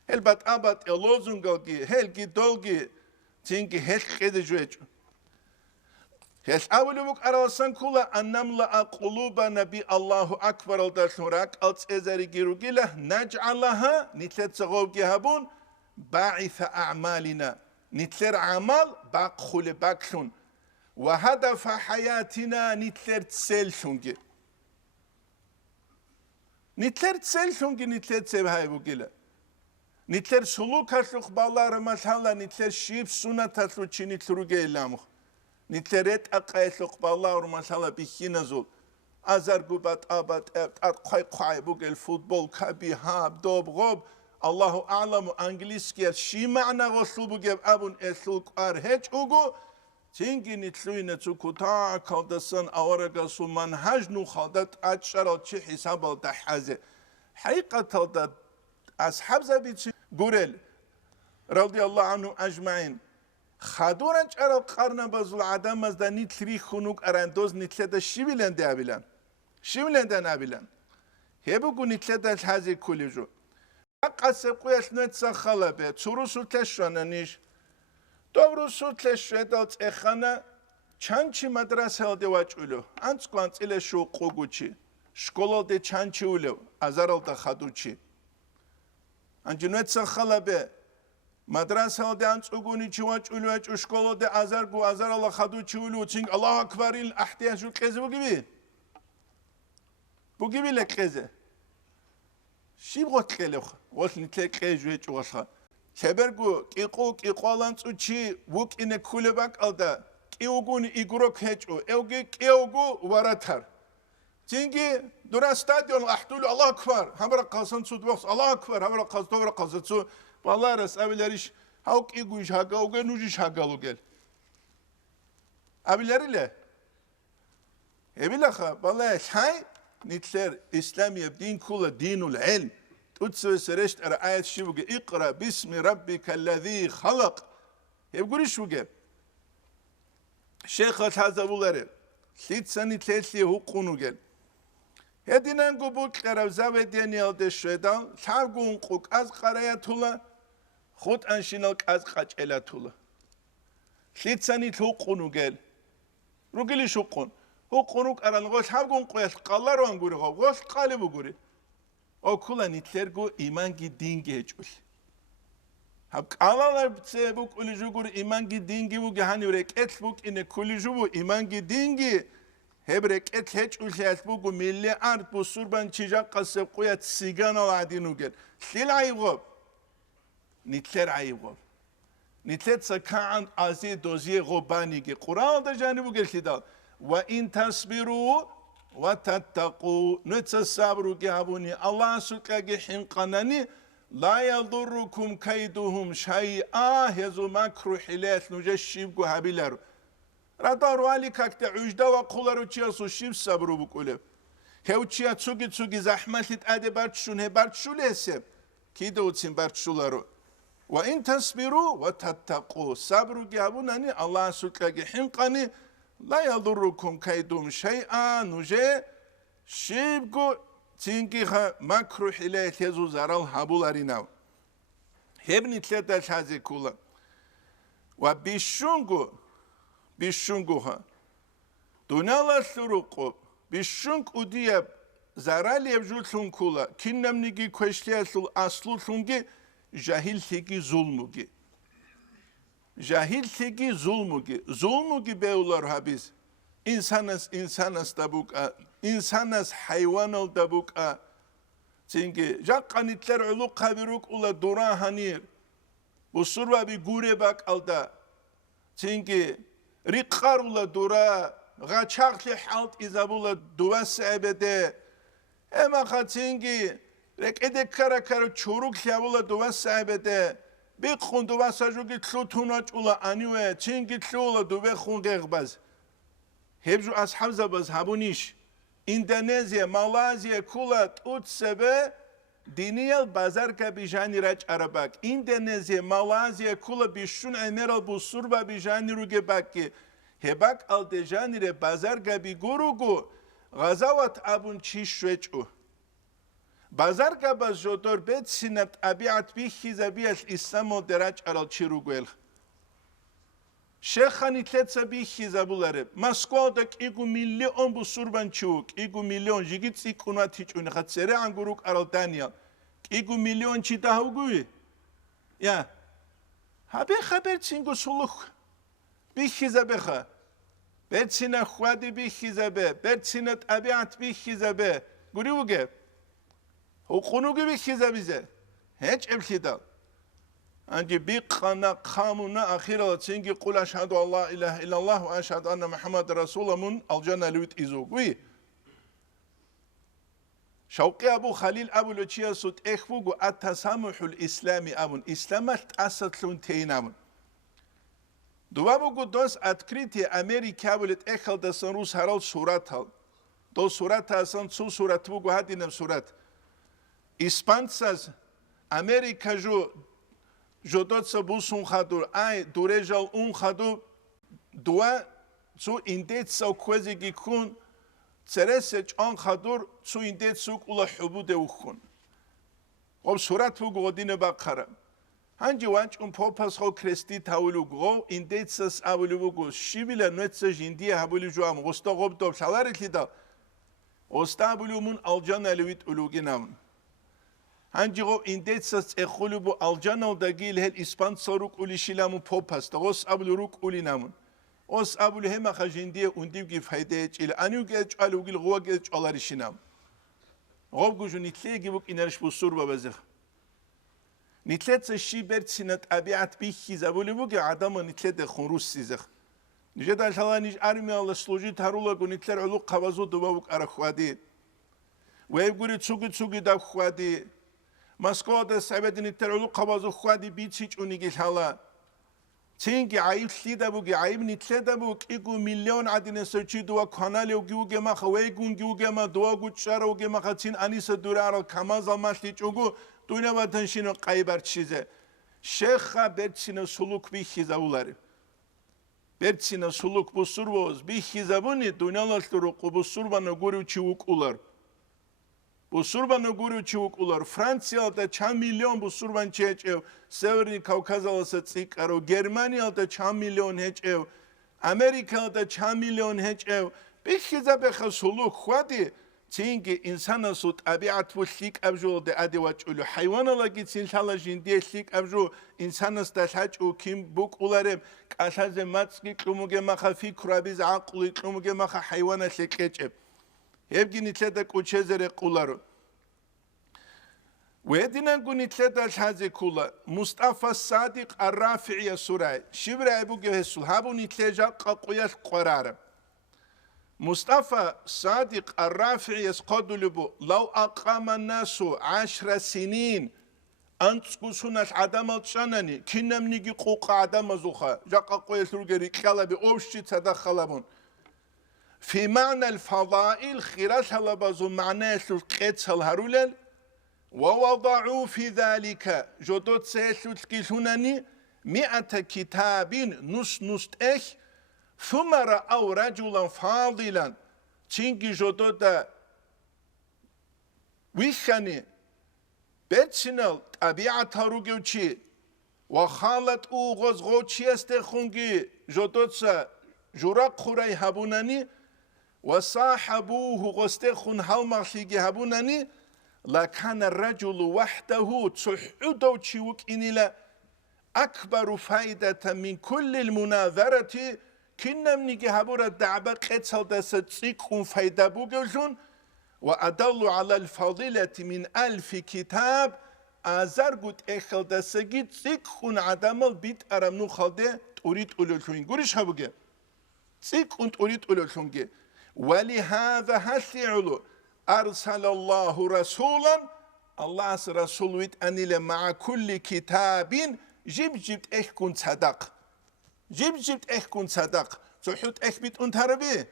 elbat abat elozungalgi helgi dolgi tingi helqede jueju هل أولوك أرسان كلا أنملا قلوبنا بالله أكبر الدشورك ألت إزاري جيروجيله نجعلها نتلت سغوب جهبون باعث أعمالنا نتلر عمل باقخل باكشون وهدف حياتنا نتلر تسلشونجي نتلر تسلشونجي نتلر تسبهاي بوجيله نتلر سلوك هشلوخ بالله رمشالله نتلر شيب سنة تسلوشي نتلروجي لامخ نتلرت أقايسلق بالله ورمشالله بيخينزول أزرقوبات أبات أتقاي قاي بوغل فوتبول كابي هاب دوب غوب الله أعلم أنجليسكي شي معنى غسل بوغيب أبون إسلوك أرهج أوغو تنجي نتلوي نتوكو تا كالدسان أورغا سومان هجنو خالدت أتشارل چي حساب الدحازي حقيقة دا أصحاب زبيت قرل رضي الله عنه أجمعين خادورن چرا قرن بازول عدم از دنی تری خونوک اراندوز نیتله دا شیبیلنده ابیلن شیبیلنده نابیلن هبو گو نیتله دا هزی کلیجو قصه قویش نتسا خلابه چورو سوتش شانانیش دوبرو سوتش شداد اخانه چند چی مدرسه هاده واج اولو انس قانس ایل شو قوگو چی شکولال ده چند چی اولو ازارال دا خادو چی انجو نتسا خلابه Madrasa de antsuguni chiwach uluach ushkolo de azar gu azar Allah khadu chiulu ching Allah akbaril ahtiyaju qeze bu gibi le qeze shib got qelekh got nitle qeju chwalkha kebergu qiqalan tsuchi vuk ine kulebak alda qiugun igro khechu evgi qiugu varatar Çünkü dura stadion ahtul Allah akbar hamra qalsan tsudbox Allah akbar hamra qaz tovra qazatsu vallahi rasabileriş havk iguş haga ogen ujiş hagalu gel abileriyle ebilaha vallahi hay nitler İslamiye din kula dinul ilm tutsu sereşt ara ayet şivuge ikra bismi rabbikellezî halak evguriş vuge Şeyh Hazavulları Sitsani tesli hukunu gel Hedinen gubuk karavza ve deniyal de şedan savgun kuk az qarayatula خود انشینال از قچ الاتوله خیت سنیت حقونو گل رو گلی شقون حقونو اران قاش هم گون قیاس قالار وان گوری خو قاش قالی بگوری او کلا نیتلر گو ایمان گی دینگی هچول هم قالار بسه بوک الیجو گوری ایمان گی دینگی بوگی هنی ورک ات بوک اینه کلیجو بو ایمان گی دینگی هبرک ات هچول شاس بوگو ملی ارد بو سوربان چیجا قصب قویت سیگان آدینو گل سیلعی غب Nitler ayıp ol. Nitler sakan azi doziye gobani ki Kur'an da canı bu gelşidal. Ve in tasbiru ve tattaqu nutsa sabru ki habuni Allah suka ki hinqanani la yadurrukum kayduhum şey'a hezu makru hilat nujeşşib gu habiler. Radar vali kakte ucda ve kularu çiyasu şib sabru bu kule. Hevçiya tsugi zahmetit ade bartşun he bartşul esem. Ki de utsin bartşularu. وإن تصبروا وتتقوا صبر جابونني الله سكاجي حنقني لا يضركم كيدهم شيئا نجي شيبكو تينكيها مكرو حلات يزو زرال هابولاريناو هبني تلتا شازي كولا وبيشونغوها دونالا سروقو بيشونغ ودياب زرال يبجول كولا كينم نيجي كوشتياسل أصلو ثونجي Jahilteki zulmugi. Jahilteki zulmugi. Zulmugi beular habis. İnsanas da buka. İnsanas hayvanal da buka. Çünkü jakkanitler ulu kabiruk ula dura hanir. Bu surva bir gure bak alda. Çünkü rikkar ula dura. Gaçakli halt izabula duvas ebede. Ema çünkü Rekede kara çoruk şavula duvas sahibede bir khun duvas ajugi tlutunaç ula aniwe çingi tlula duve khun gerbaz hebju ashab zabaz habuniş Endonezya Malezya kula tut sebe diniyal bazar ka bijani raç arabak Endonezya Malezya kula bişun emeral bu surba bijani ruge bakki hebak al dejani re bazar ka bi gurugu gazavat abun çişveçu Bazar ka bazotor bet sinat abiat bi khizabias İslam'o deraç aral çiruguel. Şeyhan itletsa bi khizabulare. Moskva'dak igu milyon bu surban çuk. İgu milyon jigit ikunat hiç uni khatsere anguruk aral Daniel. İgu milyon çita hugui. Ya. Haber çingu suluk. Bi khizabeha. Bet sina khwadi bi khizabe. Bet sinat abiat bi khizabe. Guri uge. Hukunu gibi kize bize. Hiç evşidal. Anca bir kanuna ahir ala çünkü kul aşhadu Allah ilahe illallah ve aşhadu anne Muhammed Resulamun alcanna lüt izogui. Şavqi Abu Khalil Abu Lucia sut ehvugu at-tasamuhul İslami abun. İslamat asatlun teynabun. Duvabugu dos atkriti Amerika bulet ehal dasan Rus haral surat hal. Do surat asan su surat bugu hadinem surat. İspansaz Amerika jodotsa busun khadur ay durejal un khadu dua su indet sa kwezi gikun serese an khadur su indet su ula hubude ukhun ob surat bu godine bakara hangi wanch popas ho kresti tawlu go indet sas avlu go shibila netsa jindiye habulu juam gosta gob dob salar klida ostabulumun aljan elvit uluginam هنجيو إنديتسس إخولبو الجنة ودقيل هل إسبان صاروك أولي شيلامو بوباست غوس أبلو روك أولي نامون غوس أبلو هما خجندية ونديو جيف هيديج إلى أنيو جيج ألو جيل غوا جيج ألاري شينام غوب جوجو نتلي جيبوك إنرش بصور ببزخ نتلت الشي برد سنة أبيعت بيخي زبولي بوغي عدم نتلت خون روس سيزخ نجد الحلا نج أرمي الله سلوجي تارولا قو نتلر علو قوازو دوباوك أرخوادي ويبقوري تسوغي داب خوادي مسكو دا سعبت نتلر علو قوازو خوادي بيتسيج ونيجي الحلا تينكي عيب سليدا بوغي عيب نتلت بوغ إيقو مليون عدين سوچي دوا كانالي وغيوغي مخا ويقون غيوغي ما دوا غوچارا وغي مخا تين أنيس دورارا كمازال ماشليج وغو دنیا وطنشینو قایبر چیزه شیخا برچینو سلوک بی خیزاولاری برچینو سلوک بسور باز بی خیزابونی دنیا لالترو قبسور با نگوری و چیوک اولار بسور با نگوری و چیوک اولار فرانسیا دا چند میلیون بسور بان چیچ او سورنی کوکاز آلسا تیک ارو گرمانیا دا چند میلیون هچ او امریکا دا چند میلیون هچ او بی خیزا بخوا سلوک خوادی تينجي إنسان صوت أبيعت وشيك أبجو ده أدي وجهه حيوان الله جت سنشالله جندي شيك أبجو إنسان استشهد وكيم بوك أولارم كأشهد ماتسكي كلمة ما خفي كرابيز عقلي كلمة ما خ حيوان شيك إجب يبقى نتلدك وشزر أولارو ويدنا نقول نتلدك هذا كله مصطفى الصادق الرافعي سورة شبر أبو جهسول هابو نتلجا قويش قرارم مصطفى صادق الرافعي يسقط لبو لو أقام الناس 10 سنين أنتسكوسوناش عدم الشانني كنم نيجي قوق عدم زوخا جاقا قويس روغري كلابي أوشي تدخلبون في معنى الفضائل خيراش هلبازو معنى سلقيت الهرولل ووضعوا في ذلك جدود سيسلقيسوناني 100 كتاب نص إخ ثم رأوا رجلا فاضلا تشينجي جودودا ويشاني بيتشنال طبيعة هاروغيوشي وخالت او غزغوشي استخونجي جودوتسا جوراق خوراي هابوناني وصاحبوه غستخون هالمخشيجي هابوناني لكان الرجل وحده تحدو تشيوك إنيلا أكبر فائدة من كل المناظرة كنم نيجي هبورا دعبا قتل دستيكون فايدة بوغلجون وأدلوا على الفضيلة من 1000 كتاب أزار قد إخل دستيكي تسيكون عدامل بيت أرمنو خالده تريد أولوشون قريش هبوغي تسيكون تريد أولوشون ولهذا هسيعلو أرسل الله رسولا الله رسول ويت أنيل مع كل كتاب جبت إخكون صدق جبت إخكون صدق تحط إخبت أنتربي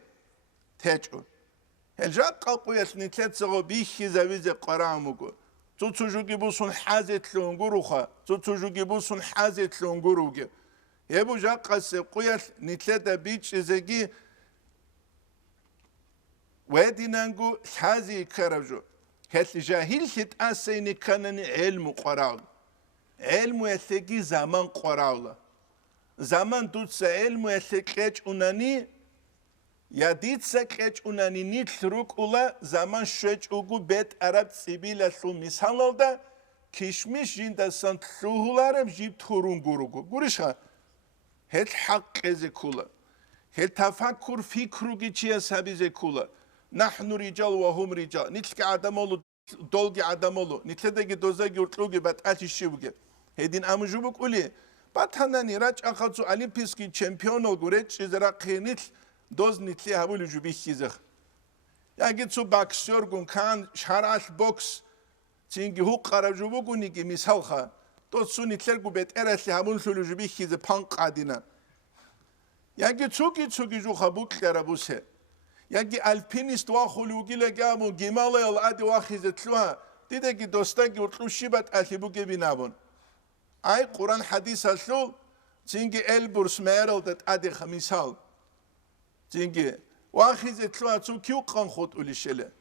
تجو الجاق قويس نتلت سغو بيخي زويز قراموغو تجوغي بوسون حازت لونغوروخا تجوغي بوسون حازت لونغوروغي يبو جاق قويس نتلت بيش زغي وادي نانغو حازي كرجو هل جاهل هت أسيني كانني علم قراول علم يثقي زمان قراولا زمان دوتس علم يثقيج أناني يديت سكيج أناني نيت روكولا زمان شوج أوغو بيت عرب سيبيلا سو مثال دا كشمش جندا سنت روهولارم جيب تورون غوروغو غوريشا هل حق زكولا هل تفكر فكروغي چيا سابي زكولا نحن رجال وهم رجال نتلك عدمولو دولغي عدمولو نتلدغي دوزاغي ورتلوغي بات اتشيوغي هيدين امجوبك قولي باتاناني راج اخاتسو олимпийский чемпионол гурет чизера қинит доз нитли хабули жуби хизах ягитсу боксер гун кан шараш бокс цинги хук қаражубу гуниги мисалха доз нитлер губет эрасли хабун шулу жуби хизе пан қадина ягитсу гитсу гижу хабук қарабусе яги альпинист ва хулуги легаму гималайл ади ва хизетлуа дидеги достаги уртлушибат алибуге бинабун أي قرآن حديث الشو تيجي البورس ميرل دت أدي خميسال تيجي واخذ تلوا تو كيو قان خود وليشله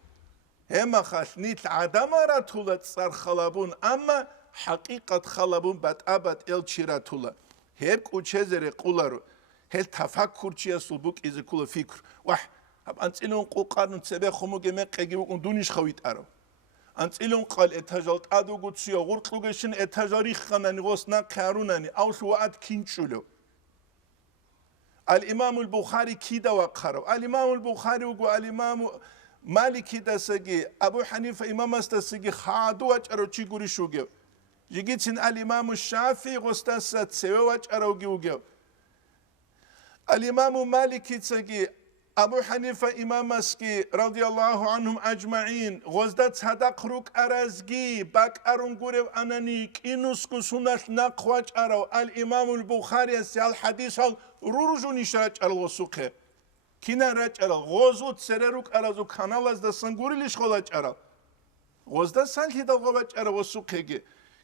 هما خاش نيت عدم راتولا تصار خلابون أما حقيقة خلابون بات أبد الشيراتولا هيك وشزر قولارو هل تفكر شيء سلبوك إذا كل فكر وح هب أنت إنهم قارن تسبه خمو جمع قجيبو دونيش خويت أرو Անցիլուն կալ էթաժալ տադուգուցիո ղուրտլուգեշին էթաժարի խանանի ոսնա քարունանի ավշուատ քինչուլո الإمام البخاري كيدا وقرأ الإمام البخاري والإمام مالك دسجي أبو حنيفة إمام استسجي خادو أجرو تشيغوري شوجو يجيتين الإمام الشافعي غستاسات سوى أجرو جوجو الإمام مالك تسجي أبو حنيفة إمام مسكي رضي الله عنهم أجمعين غزدت صدق روك أرزجي باك أرنغوري أنانيك إنوسكو سنة نقواج أرو الإمام البخاري السيال حديث رورجو نشراج أرو سوقه كنا راج أرو غزوت سرروك أرزو كانال از دستان غوري ليش خلاج أرو غزدت سنكي دلغواج أرو سوقه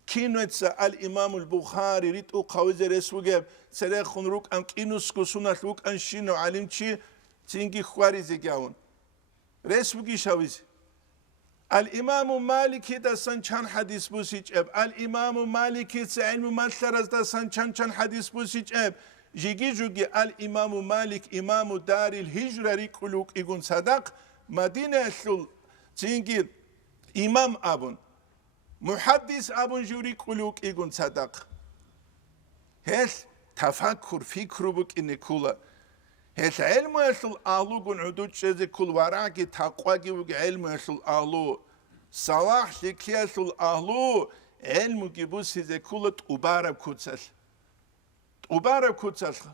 كينوتسا الإمام البخاري ريتو قوزي رسوغيب سرخون روك أم إنوسكو سنة روك أنشينو علم چي تينجي خواريزي جاون رسوغي شاويزي الإمام مالك دسان چان حديث بوسيج اب الإمام مالك علم مالثرز دسان چان حديث بوسيج اب جيجي جوجي الإمام مالك إمام دار الهجرة ريكولوك إيقون صدق مدينة الثل تينجي إمام أبون محدث أبون جوري كولوك إيقون صدق هل تفكر فكر بك إني كولا هل علم يسل آلو قن عدود شزي كل وراكي تقواكي وك علم يسل آلو صلاح لكي يسل آلو علم كيبوس هزي كل تقبارب كوتسل تقبارب كوتسل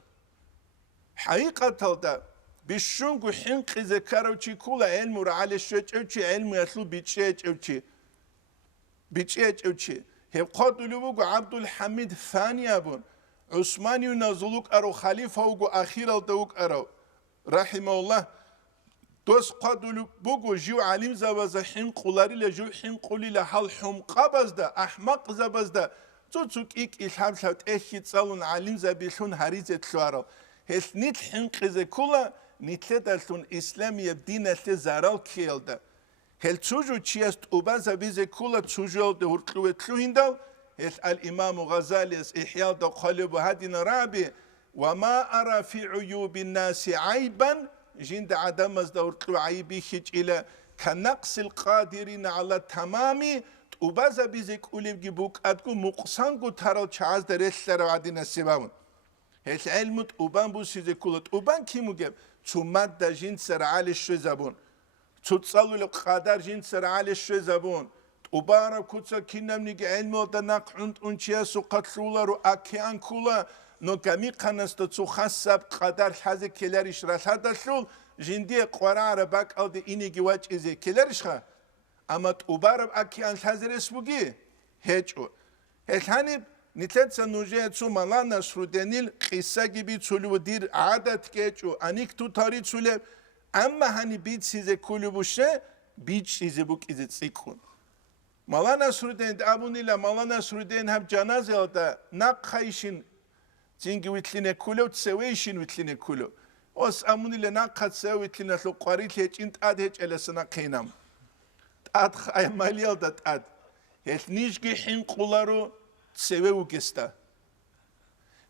حقيقة تلتا بشونكو حنق ذكرو چي كل علم رعالي شوچ اوچي علم يسلو بيچيج اوچي بيچيج اوچي هل قدلو وكو عبد الحميد ثاني أبون عثماني ونزلوك أرو خليفة وقو أخير الدوك أرو رحمه الله دوس قدلو بوغو جيو علم زبازا حنقولاري لجو حنقولي لحال حمقا بزدا أحمق زبازدا توتوك إيك إلحام شاوت إيشي تصالون علم زبيلون هاريزة تلوارو هل نيت حنق زي كولا نيتلدالتون إسلامي بدين أتلي زارال كيلدا هل توجو تشيست أوبازا بيزي كولا توجو دهورتلو تلوهندال الإمام غزالي إحياء قلب هدين رابي وما أرى في عيوب الناس عيبا جند عدم دورتلو عيبي خج إلى كنقص القادرين على التمام وبازا بيزيك أوليب جيبوك أدكو مقصانكو تارو چاز درسلر وعدين السباون هل علمت أوبان بوسيزي كولت أوبان كيمو جيب تمد دا جند سرعالي الشو زبون تتصالو لقادر جند سرعالي الشو زبون وبارا كوتسا كينام نيجي علمو دا نقعند انچياسو قتلولارو اكيان كولا نو كمي قنستو تسو خاصب قدر حازي كيلاريش رسادشول جندي قرار باك او دي انيجي واج ازي كيلاريش خا اما وبارا اكيان حازي رسبوغي هيجو هيتاني نتلتسا نوجيه تسو مالانا سرودنيل قصة جيبي تسولو دير عادت كيجو انيك تو تاري تسولي اما هاني بيت سيزي كولو بوشه بيت سيزي بوك ازي تسيكون Malana Surden abunila Malana Surden have janazel da naqhaishin jingi witline kulo tseweshin witline kulo os amunila naqhat sew witlina lo qarit hechint ad hech elesna qinam ad khay malial da ad hech nishgi hin qularu tsewu gesta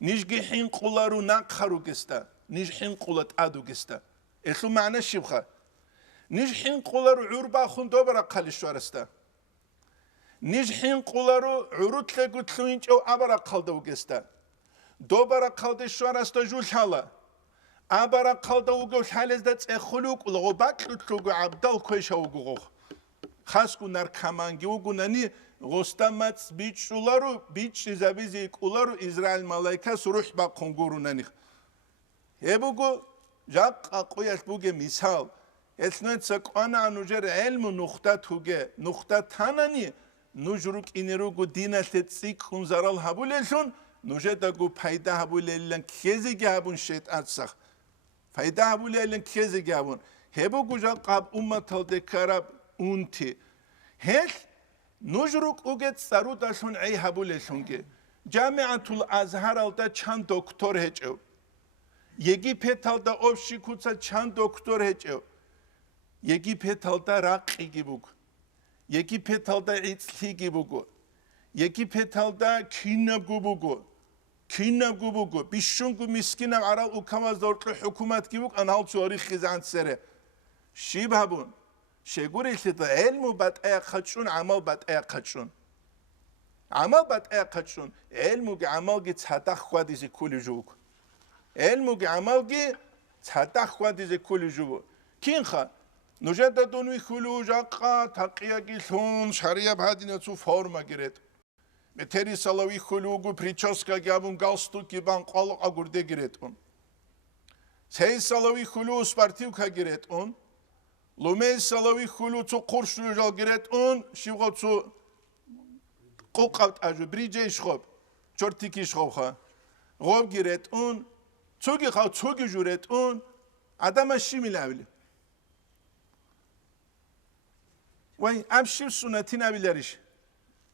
nishgi hin qularu naqharu gesta nish hin qulat adu gesta elu ma'na shibkha nish hin qularu urba khundobra qalishwarasta نجحين قلارو عروت لقتلوينج أو أبرا قلدو جستا دوبرا قلد الشوار استجول حالا أبرا قلدو جول حالز دات خلوق لغباك لتلوغو عبدال كويش هوغو خاصكو ناركامانجي وغو ناني غستامات بيتش ولارو بيتش زابيزي كولارو إسرائيل ملايكا سروح با قنقورو نانيخ هبوغو جاق أقوياش بوغي مثال اسنويت ساقوانا نجر علم نقطة توغي نقطة تاناني نجروك إنيروغو دينا تتسيك خنزارال هبوليشون نجدغو پايدا هبوليلن كيزيگي هبون شيط أتسخ پايدا هبوليلن كيزيگي هبون هبوغو جا قاب أمتال دكارب أونتي هل نجروك اوگت سارو داشون عي هبوليشونگي جامعة الأزهر alda چند دكتور هجو يگي پتال دا اوشي كوتسا چند دكتور هجو يگي پتال دا راقيگي بوگ يكي بيتالدا إتليجي بوجو يكي بيتالدا كينابجو بوجو بيشونجو مسكين عرال وكما زورت الحكومات كيبوك أنا هالشواري خزان سره شيب هبون شگوری شد علم و بد خدشون عمل بد خدشون عمل بد خدشون علم و عمل گی تصدق خودی کلی جوک علم و عمل گی تصدق خودی کلی جوک کین خا نجات دنوی خلوج آقا تقیه گیلون شریعه بهدینه تو فرما گرد متری سلاوی خلوگو پریچاسکا گیابون گالستوکی بان قالق آگرده گرد اون سهی سلاوی خلو سپارتیو که گرد اون لومه سلاوی خلو تو قرشلو جال گرد اون شیوغا تو قوقات اجو بریجش خوب چرتیکیش خوب خواه غوب گرد اون توگی خواه توگی جورد اون آدم شی میلولی وای امشیب سنتی نبیلریش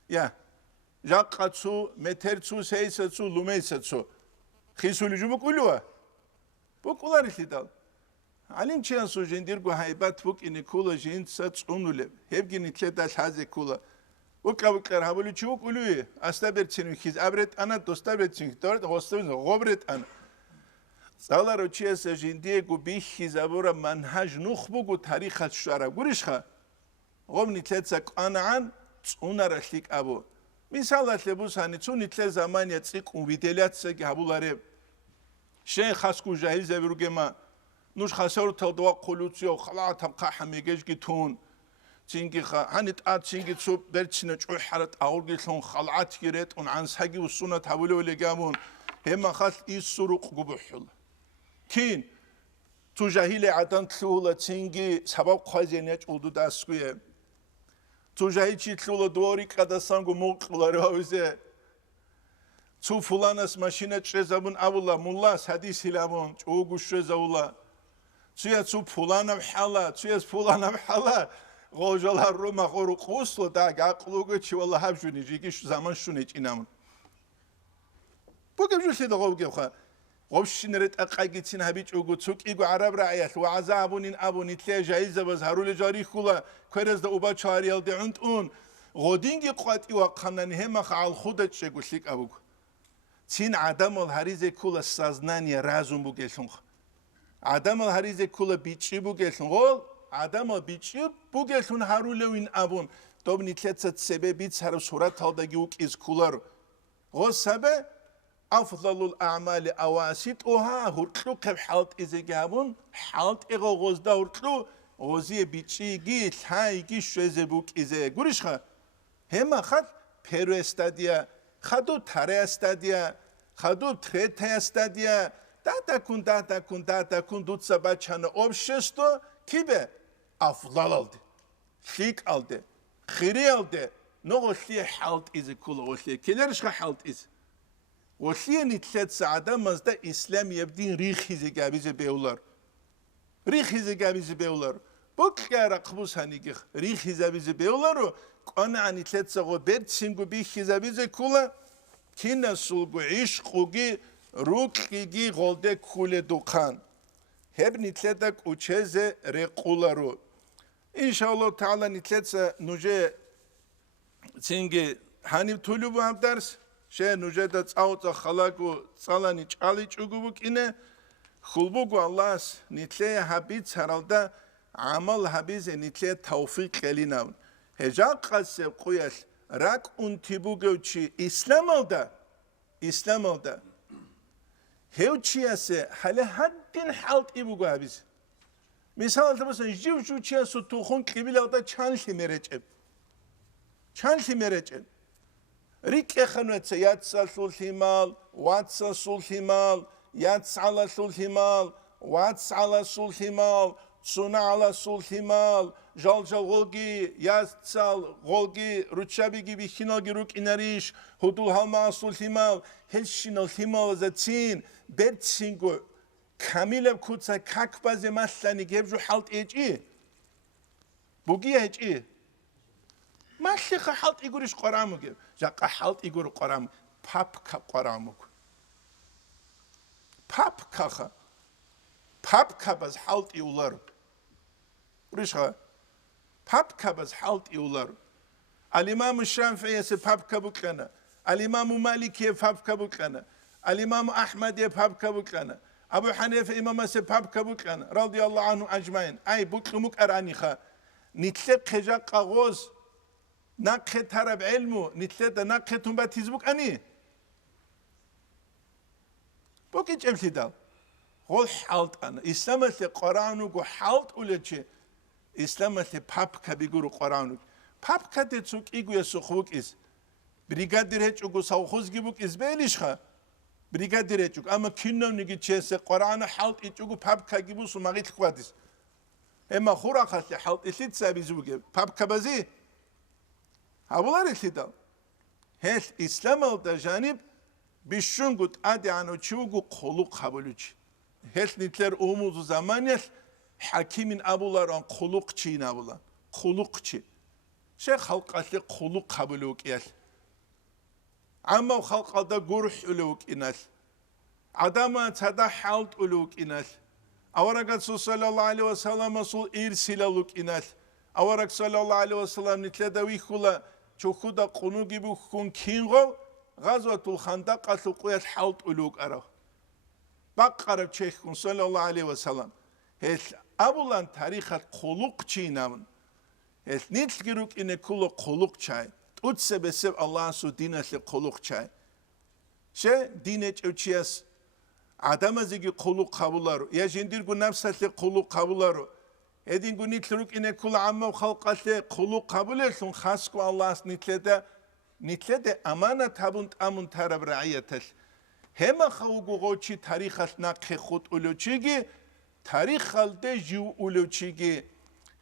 یا جاقاتسو مترتسو سیستسو لومیستسو خیسولوجو بکولوه بکولاری خیدال علیم چیان سو جندیر گو هایبت بک اینی کولا جند سات اونوله هب گینی تلداش هزه کولا بکر هبولو چی بکولوی استا برچینی خیز ابرت آن دوستا برچینی دارد هستم غبرت آن سالارو چیه سجندی گو بی خیزابورا منهج نخ بگو تاریخ شعر گوریش خا غم نیتلت آن اون رشتیک ابو مثال لبوس هنی چون نیتل زمانی تیک اون ویدیلات سگ هبولاره شیء خاص کو جاهل زبیروگه ما نوش خسارو تلدوا قلوتیو خلاص تبقى حمیگش گیتون چینگی خا هنیت آت چینگی تو برچینه چوی حرت آورگیتون خلاص گیرت اون عن سگی و سنت هبوله ولگامون هم خاص این سروق گبحول کین تو جاهل عدن تلوله چینگی سبب خازینیت اولد دستگیه تو جاهل چی تلوله دوری کداسانگو موقعلاره هاوزه تو فلانس ماشینه چه زبون اولا ملاس حدیث هلامون چه گوش زولا تو فلانم حالا توی فلانم حالا غوجالا رو مخورو قوسلو دا گاقلوگو چی والله هبجونی جیگیش زمان شونیچ اینامون بگم جو سیده غوگه بخواه غوش نرد اقاقیتین هبیچ اوگو توک ایگو عرب رعیت و عذابونین ابونی تلی جایزه باز هرول جاری خولا کرز دا اوبا چاریال دی عند اون غودینگی قواتی و قمنانی هم خال خودت چه گوشلیک ابوگو تین عدم الهریز کل سازنانی رازون بگیشون عدم الهریز کل بیچی بگیشون غول عدم بیچی بگیشون هرولوین ابون دوب نیتلت سبه بیت سر صورت تالدگی وک از کولر غول سبه افضل الاعمال اواسط اوها هرتلو قب حالت ازه گابون حالت اغا غزده هرتلو غزی بیچی گی تای گی شوزه بوک ازه گوریش خواه همه خد پیرو استادیا خدو تره استادیا خدو تره استادیا دادا کن دوتسا بچانه obşesto kibe afdal aldı şik aldı khiri aldı no goşli halt izi kulu goşli kelerişka halt iz goşli nitlet saada mazda İslam yebdin rihizi gabize beyular rihizi gabize beyular bu kara qbus hanigi rihizi bize beyular o ana nitlet sago bertsingu bi hizabize kula kina sulgu işqugi Rukigi golde kule dukan. Hep nitledak uçeze rekularu. İnşallah Teala nitletse nuje singe hani tulubu hamdars şey nuje da tsauta khalagu salani çali çugubuk ine khulbugu Allah nitle habit herhalde amal habize nitle tevfik gelinav. Heca qase qoyaş rak untibu göçi İslam olda هیچیه حالا حدین حالت ایبو گابیز مثال مثلا جیو چیه سو تو خون قبیله آتا چند مرچن ریک خنوت یاد سال هیمال وات سال هیمال یاد سال هیمال وات سال هیمال سونا على سال هیمال جال غلگی یاد سال غلگی روچابی گی بیشینال روک اینریش هدول هما سال هیمال هلشینال هیمال زتین برتسینگو کامیلم کودسا کاک بازی مسلانی گیبجو حالت ایجی بوگی ایجی مسلخ حالت ایگوریش قرامو گیب جاقا حالت ایگور قرام پاپ کا قرامو پاپ کا باز حالت ایولار ریشا پاپ کا باز حالت ایولار الامام الشافعی سه پاپ کا بکنه الامام مالکی پاپ کا بکنه الإمام أحمد يبهب كبكنا أبو حنيفة إمام سبهب كبكنا رضي الله عنه أجمعين أي بكمك أرانيخا نتلي خجا قاغوز نقه ترب علمو نتلي دا نقه تنبا تيزبوك أني بوكي جمشي دال غول حالت أنا إسلام اللي قرآنو قو حالت أولي إسلام اللي بابكا بيقولو قرآنو بابكا تتسوك إيقو يسوخوك إز بريغادير هيج أقو سوخوز جيبوك إز بيليشخا بريغادير هيج أما كينو نيجي تشيسي قرآن حالت إيجو بابكا جيبو سماغيت القواديس إما خورا خاصلي حالت إسليت سابي زوجي بابكا بازي هاولار إسليتا هيل إسلام الدا جانب بيشونغوت أدي عنو تشوغو قلوق خبولوش هيل نتلر أموزو زمانيل حكيمين أبولار عن قلوق چين أبولار قلوق چي شي خلق أسلي قلوق خبولوك إيال عما خلق دا قرح أولوك إنال عدما تدا حالت أولوك إنال أورغت صلى الله عليه وسلم صل إرسل أولوك إنال أورغت صلى الله عليه وسلم نتلدا ويخولا چوخودا قنوغي بخون كينغو غزوة الخندق أسلقوية حالت أولوك أرو بقرب چيخون صلى الله عليه وسلم هل أبولان تاريخات قلوق چينامن هل نتلقروك إنه كله قلوق چاي تودسه بسب الله سو دينه قلوق چاي شه دينه چوچياس عدم زيگي قلوق قبولارو يا جنديرگو نفسه قلوق قبولارو edingu nitluruk ine kul amma xalqatle qulu qabul etsun xasku Allah nitlede amana tabunt amun tarab raiyatel hema xawgu gochi tarixat naqhi khut uluchigi tarixalde jiu uluchigi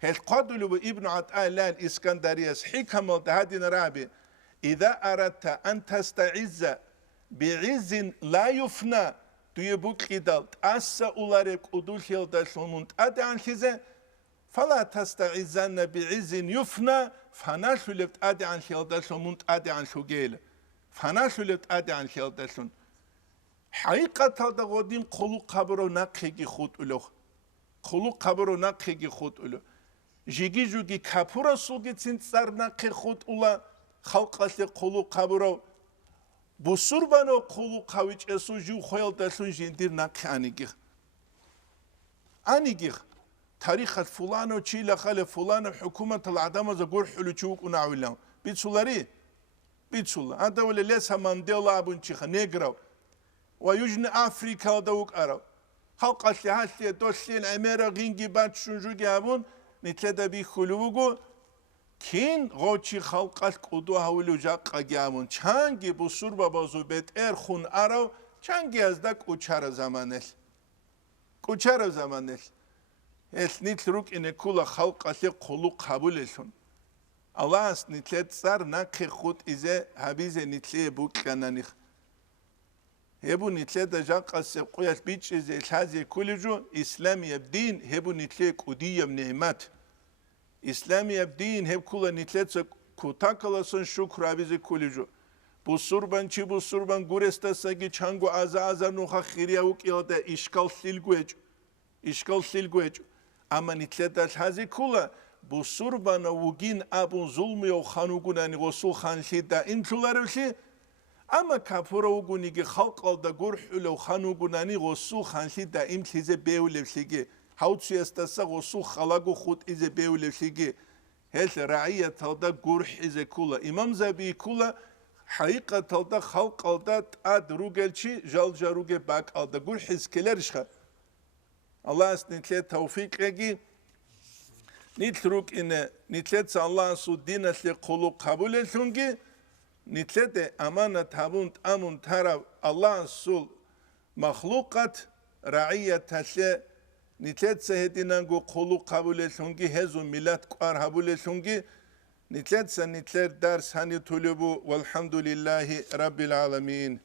hel qadulu ibn at'ala al-iskandariyas hikam al-hadin rabi إذا أردت أن تستعز بعز لا يفنى تيبوك إدالت أسا أولارك أدول هيلدالشونت أدعان خيزة فلا تستعزن بعز يفنى فناشو لبت أدعان هيلدالشونت أدعان شوغيل فناشو لبت أدعان هيلدالشون حقيقة هذا غدين قلو قبرو نقهي خود ألوه قلو قبرو نقهي خود ألوه جيجي جوغي كابورا سوغي تنسار نقهي خود ألوه خلقاته قلو قبرو بسربانو قلو قويج اسو جو خيال دلسون جندير نقانيگيخ انيگيخ تاريخ فلانو چيلا خال فلانو حكومة العدم از گور حلو چوك ونعويلان بيتسولاري بيتسولا هذا ولا لسه مانديلا ابون چيخ نيگرو ويجن افريكا دوك ارو خلقاته هاتي دوسين اميرا غينگي بات شونجوگي ابون نتلدا بي خلوگو كين غوچي خلقات قدو هاولو جاقا گامون چانگي بسور بابازو بيت ارخون ارو چانگي از دا قوچار زمانل قوچار زمانل اس نيت روك إن كل خلقات قلو قبولشون الله اس نيتلت سر نقي خود إذا هبيز نيتلي بوك كنانيخ هبو نيتلت جاقا سبقويات بيتش إذا الحازي كل إسلام يبدين هبو نيتلي قدية نعمات İslam yapdin hep kula nitletse kutakalasın şükür abize kulicu. Bu surban çi bu surban gurestasa ki çangu aza nuha khiriyavuk yada işgal silguec. Ama nitletas hazi kula bu surbana vugin abun zulmü khanugunani Resul Khan şida intularışı ama kapura uguni ki halk alda gurhulu khanugunani Resul Khan şida imtize beulevşigi هاوتشي استساغ وسوخ خلاقو خود إذا بيولي فيكي هل رعية تلدا قرح إذا كولا إمام زبي كولا حقيقة تلدا خلق ألدا تاد روغلشي جال جاروغي باك ألدا قرح إزكالرشخا الله نتلت توفيق يجي نتلوك إن نتلت الله سو دينة لقلو قبول الثنجي نتلت أمانة تابون أمون ترى الله سو مخلوقات رعية تسلي نتلت سهدينانغو قلو قبول الثنجي هزو ميلاد قار قبول الثنجي نتلت درس هاني طلبو والحمد لله رب العالمين